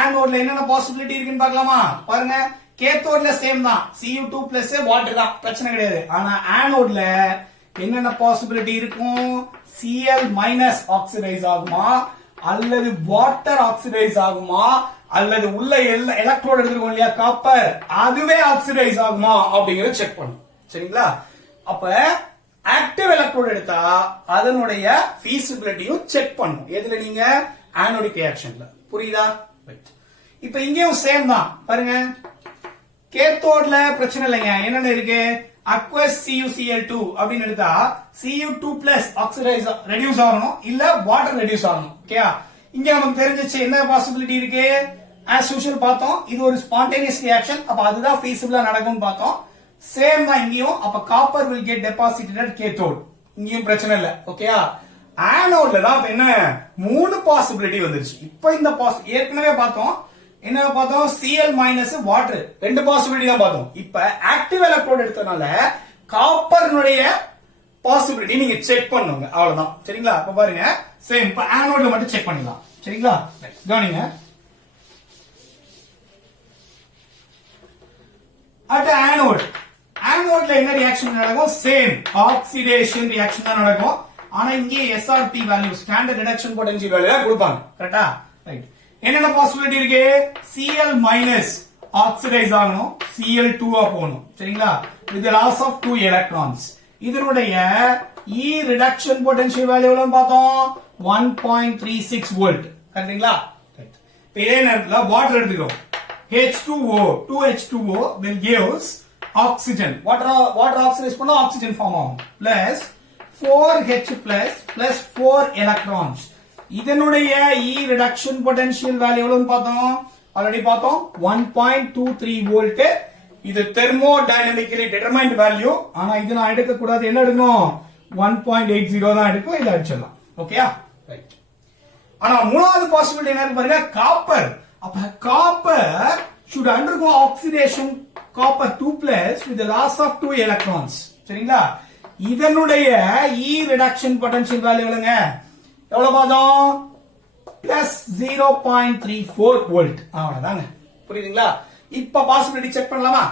ஆனோட்ல என்னென்ன பாசிபிலிட்டி இருக்குன்னு பார்க்கலாமா? பாருங்க, கேத்தோட்ல சேம் தான், Cu2 பிளஸ் வாட்டர் தான், பிரச்சனை கிடையாது. ஆனா ஆனோட்ல என்னென்ன பாசிபிலிட்டி இருக்கும்? Cl மைனஸ் ஆக்சிடைஸ் ஆகுமா, அல்லது வாட்டர் ஆக்சிடைஸ் ஆகுமா, அல்லது உள்ள எலக்ட்ரோடு எடுத்துருக்கோம் இல்லையா காப்பர், அதுவே ஆக்சிடைஸ் ஆகுமா அப்படிங்கறத செக் பண்ணும். சரிங்களா? அப்ப ஆக்டிவ் எலக்ட்ரோடு எடுத்தா அதனுடைய ஃபீசிபிலிட்டியும் செக் பண்ணும். எதுல? நீங்க ஆனோடிக் ரியாக்ஷன்ல. புரியுதா? இப்ப இங்கேயும் சேம் தான். பாருங்க, கேத்தோட்ல பிரச்சனை இல்லைங்க. என்னென்ன இருக்கு? aqueous CuCl2 அப்படின்னு எடுத்தா Cu2 பிளஸ் ஆக்சிடைஸ் ரெடியூஸ் ஆகணும், இல்ல வாட்டர் ரெடியூஸ் ஆகணும். ஓகே, இங்க நமக்கு தெரிஞ்சிச்சு என்ன பாசிபிலிட்டி இருக்கு. as usual பார்த்தோம், இது ஒரு ஸ்பான்டேனியஸ் ரியாக்ஷன். அப்ப அதுதான் feasibleா நடக்கும்னு பார்த்தோம். சேம் தான் இங்கேயும். அப்ப copper will get deposited at cathode. இங்கேயும் பிரச்சனை இல்ல. ஓகேயா? ஆனோட்ல தான் இப்ப என்ன 3 பாசிபிலிட்டி வந்துருச்சு. இப்ப இந்த ஏற்கனவே பார்த்தோம், என்ன பார்த்தோம்? Cl மைனஸ் வாட்டர், 2 பாசிபிலிட்டி தான் பார்த்தோம். இப்ப ஆக்டிவ் எலக்ட்ரோடு எடுத்தனால காப்பர்னுடைய பாசிபிலிட்டி நீங்க செக் பண்ணுங்க. அவ்வளவுதான். சரிங்களா? இப்ப பாருங்க, சேம் இப்ப ஆனோட்ல மட்டும் செக் பண்ணிடலாம். சரிங்களா? கவனிங்க. அட் ஆனோட், ஆனோட்ல என்ன ரியாக்ஷன் நடக்கும்? சேம் ஆக்சிடேஷன் ரியாக்ஷன் தான் நடக்கும். ஆனா இங்கே SRP value, standard reduction potential value கொடுப்பாங்க. கரெக்ட்டா? ரைட். என்னென்ன பாசிபிலிட்டி இருக்கு? Cl மைனஸ் ஆக்சிடைஸ் ஆகணும், Cl2 ஆ போகணும். சரிங்களா? with the loss of 2 electrons. இதனுடைய E reduction potential value எவ்வளவு பார்த்தோம்? 1.36 வோல்ட். கரெக்ட்டுங்களா? ரைட். இப்போ இதே நேரத்துல வாட்டர் எடுத்துக்கிறோம். H2O, 2H2O will gives oxygen. water oxidize பண்ணா ஆக்சிஜன் ஃபார்ம் ஆகும். plus 4H plus 4 electrons. இதனுடைய E reduction potential value எவ்வளவுன்னு பார்த்தோம்? ஆல்ரெடி பார்த்தோம், 1.23 வோல்ட். இது thermodynamically determined value. ஆனா இது நான் எடுக்க கூடாது. என்ன எடுக்கணும்? 1.80 தான் எடுக்கும். இத அடிச்சிடலாம். ஓகேயா? ரைட். ஆனா மூணாவது பாசிபிலிட்டி என்ன இருக்கு பாருங்க, காப்பர். அப்ப copper should undergo oxidation, copper 2+ with the loss of 2 electrons. சரிங்களா? இதனுடைய E reduction potential value எவ்வளவுங்க? எவ்வளவு பார்த்தோம்? +0.34 வோல்ட். அவ்வளவுதாங்க. புரியுதுங்களா? இப்ப பாசிபிலிட்டி செக் பண்ணலாமா?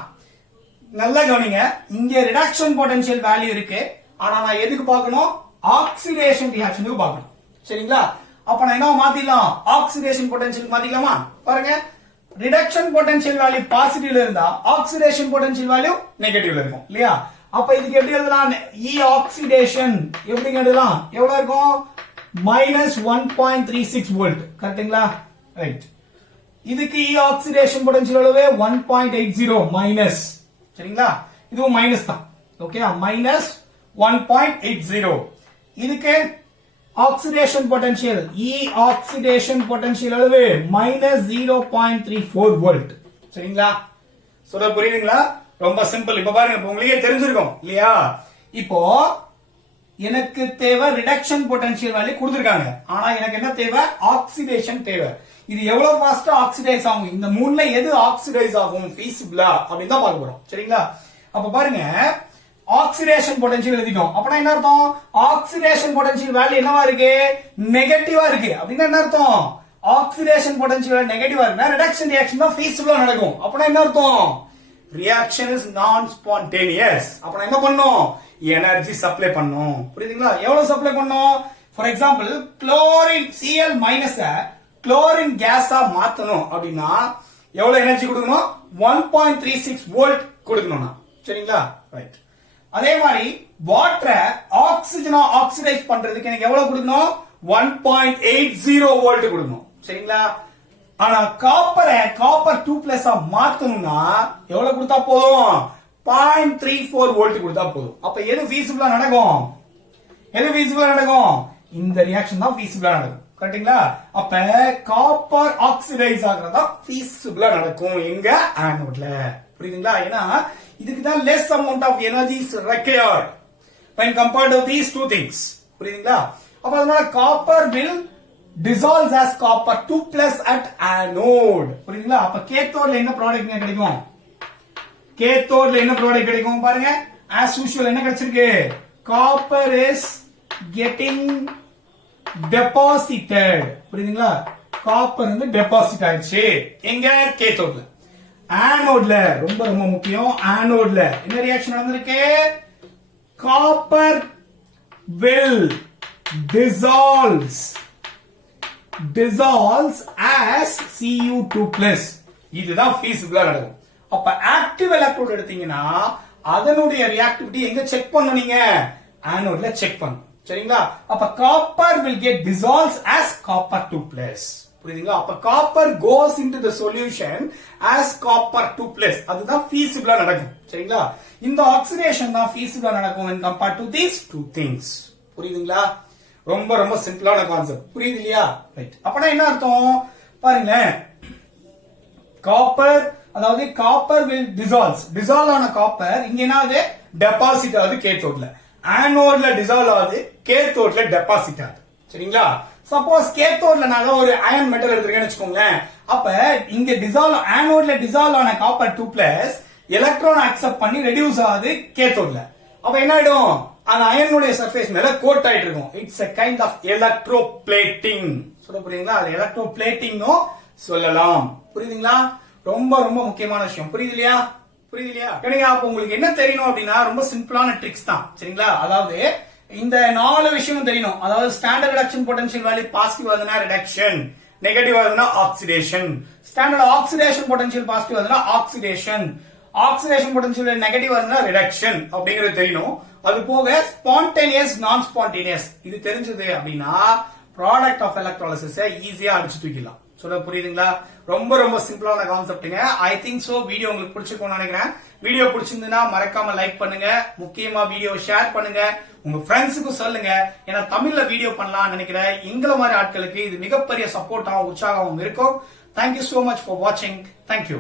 நல்லா கவனிங்க. இங்க ரிடக்ஷன் பொட்டன்ஷியல் வேல்யூ இருக்கு. ஆனா நான் எதுக்கு பார்க்கணும்? ஆக்சிடேஷன் ரியாக்ஷனுக்கு பார்க்கணும். சரிங்களா? அப்ப நான் என்ன மாத்திடலாம்? Oxidation potential மாத்திக்கலாமா? பாருங்க, ரிடக்ஷன் பொட்டன்ஷியல் வேல்யூ பாசிட்டிவ்ல இருந்தா ஆக்சிடேஷன் பொட்டன்ஷியல் வேல்யூ நெகட்டிவ்ல இருக்கும் இல்லையா? அப்ப இதுக்கு எப்படி எழுதலாம்? E ஆக்சிடேஷன் எப்படி எழுதலாம்? எவ்வளவு இருக்கும்? -1.36 வோல்ட். கரெக்ட்டுங்களா? ரைட். இதுக்கு E ஆக்சிடேஷன் பொட்டன்ஷியல் எவ்வளவு? 1.80 மைனஸ். சரிங்களா? இதுவும் மைனஸ் தான். ஓகே, -1.80. இதுக்கு oxidation potential E oxidation potential எவ்வளவு? -0.34 வோல்ட். சரிங்களா? சொல்ல புரியுதுங்களா? ரொம்ப சிம்பிள். இப்ப பாருங்க, உங்களுக்கே தெரிஞ்சிருக்கும் இல்லையா? இப்போ எனக்கு தேவை ரிடக்ஷன் பொட்டன்ஷியல் வேல்யூ கொடுத்திருக்காங்க. ஆனா எனக்கு என்ன தேவை? ஆக்சிடேஷன் தேவை. இது எவ்வளவு ஃபாஸ்டா ஆக்சிடைஸ் ஆகும்? இந்த மூணுல எது ஆக்சிடைஸ் ஆகும் feasibleா அப்படின்னு தான் பார்க்க போறோம். சரிங்களா? அப்ப பாருங்க, ஆக்சிடேஷன் பொட்டன்ஷியல் எழுதிட்டோம். அப்பனா என்ன அர்த்தம்? ஆக்சிடேஷன் பொட்டன்ஷியல் வேல்யூ என்னவா இருக்கு? நெகட்டிவா இருக்கு. அப்படின்னா என்ன அர்த்தம்? ஆக்சிடேஷன் பொட்டன்ஷியல் நெகட்டிவா இருக்குன்னா ரிடக்ஷன் ரியாக்ஷன் தான் feasibleா நடக்கும். அப்பனா என்ன அர்த்தம்? ரியாக்ஷன் இஸ் நான் ஸ்பான்டேனியஸ். அப்பனா என்ன பண்ணும்? எனர்ஜி சப்ளை பண்ணும். புரியுதுங்களா? எவ்வளவு சப்ளை பண்ணும்? For example, chlorine Cl minus chlorine கேஸா மாத்தணும் அப்படின்னா எவ்வளவு எனர்ஜி கொடுக்கணும்? 1.36 வோல்ட் கொடுக்கணும்னா. சரிங்களா? ரைட். அதே மாதிரி வாட்டரை ஆக்சிஜனா ஆக்சிடைஸ் பண்றதுக்கு எனக்கு எவ்வளவு கொடுக்கணும்? 1.80 வோல்ட் கொடுக்கணும். சரிங்களா? ஆனா காப்பர் 2+ மாத்தணும்னா எவ்வளவு கொடுத்தா போதும்? 0.34 வோல்ட் கொடுத்தா போதும். அப்ப எது feasibleா நடக்கும்? எது feasibleா நடக்கும்? இந்த ரியாக்ஷன் தான் feasibleா நடக்கும். கரெக்ட்டுங்களா? அப்ப காப்பர் ஆக்சிடைஸ் ஆகுறதா feasibleா நடக்கும் எங்க? ஆனோட்ல. புரியுதுங்களா? ஏன்னா இதுக்கு தான் less amount of energy is required. when compared to these two things. புரியுதுங்களா? அப்ப அதனால copper will dissolves as copper 2 plus at anode. புரியுதுங்களா? அப்ப கேத்தோட்ல என்ன ப்ராடக்ட் கிடைக்கும்? கேத்தோட்ல என்ன ப்ராடக்ட் கிடைக்கும் பாருங்க. as usual என்ன கிடைச்சிருக்கு? copper is getting deposited. புரியுதுங்களா? காப்பர் வந்து டெபாசிட் ஆயிடுச்சு. எங்க? கேத்தோட்ல. ஆனோட்ல ரொம்ப ரொம்ப முக்கியம். ஆனோட்ல என்ன ரியாக்ஷன் நடந்திருக்கு? Copper will dissolves as Cu2+. இதுதான் feasible நடக்கும். அப்ப ஆக்டிவ் எலக்ட்ரோட் எடுத்தீங்கன்னா அதனுடைய ரியாக்டிவிட்டி எங்க செக் பண்ணணும்? நீங்க ஆனோட்ல செக் பண்ணணும். சரிங்களா? அப்ப copper will get dissolves as copper2+. புரியுதுங்களா? அப்ப copper goes into the solution as copper2+. அதுதான் feasible நடக்கும். சரிங்களா? இந்த ஆக்சிடேஷன் தான் feasible நடக்கும் when compared to these two things. புரியுதுங்களா? ரொம்ப ரொம்ப சிம்பிளான கான்செப்ட். புரியுது இல்லையா? ரைட். அப்பனா என்ன அர்த்தம் பாருங்களேன். காப்பர் அதாவது காப்பர் will dissolve ஆன காப்பர் இங்க என்னது? டெபாசிட் ஆகுது கேத்தோட்ல. ஆனோட்ல டிசால்வ் ஆகுது, கேத்தோட்ல டெபாசிட் ஆகுது. சரிங்களா? சப்போஸ் கேத்தோட்ல நான் ஒரு அயன் மெட்டல் எடுத்துருக்கேன்னு வச்சுக்கோங்களேன். அப்ப இங்க ஆனோட்ல டிசால்வ் ஆன காப்பர் 2+ எலக்ட்ரான் அக்செப்ட் பண்ணி ரெடியூஸ் ஆகுது கேத்தோட்ல. அப்ப என்ன ஆயிடும்? அந்த அயனுடைய சர்ஃபேஸ் மேல கோட் ஆயிட்டு இருக்கும். It's a kind of electroplating. சொல்ல புரியுதுங்களா? அது எலக்ட்ரோபிளேட்டிங்னு சொல்லலாம். புரியுதுங்களா? ரொம்ப ரொம்ப முக்கியமான விஷயம். புரியுது இல்லையா? எனக்கு அப்ப உங்களுக்கு என்ன தெரியணும் அப்படின்னா ரொம்ப சிம்பிளான ட்ரிக்ஸ் தான். சரிங்களா? அதாவது இந்த 4 விஷயமும் தெரியணும். அதாவது standard reduction potential value positive ஆகுதுன்னா ரிடக்ஷன், நெகட்டிவ் ஆகுதுன்னா oxidation. Standard oxidation potential positive ஆகுதுன்னா ஆக்சிடேஷன், ஆக்சிடேஷன் பொட்டன்ஷியல் நெகட்டிவ் ஆகுதுன்னா ரிடக்ஷன் அப்படிங்கிறது தெரியணும். அது போக ஸ்பான்டேனியஸ், நான் ஸ்பான்டேனியஸ் இது தெரிஞ்சது அப்படின்னா ப்ராடக்ட் ஆஃப் எலக்ட்ராலிசிஸ் ஈஸியா அடிச்சு தூக்கிடலாம். சொல்ல புரியுதுங்களா? ரொம்ப ரொம்ப சிம்பிளான கான்செப்ட்டுங்க. ஐ திங்க் சோ வீடியோ உங்களுக்கு பிடிச்சிருக்கும்னு நினைக்கிறேன். வீடியோ பிடிச்சிருந்ததுன்னா மறக்காம லைக் பண்ணுங்க. முக்கியமா வீடியோ ஷேர் பண்ணுங்க. உங்க ஃப்ரெண்ட்ஸுக்கும் சொல்லுங்க. ஏன்னா தமிழ்ல வீடியோ பண்ணலாம்னு நினைக்கிறேன். எங்களை மாதிரி ஆட்களுக்கு இது மிகப்பெரிய சப்போர்ட்டாகவும் உற்சாகமும் இருக்கும். தேங்க்யூ சோ மச் ஃபார் வாட்சிங். தேங்க்யூ.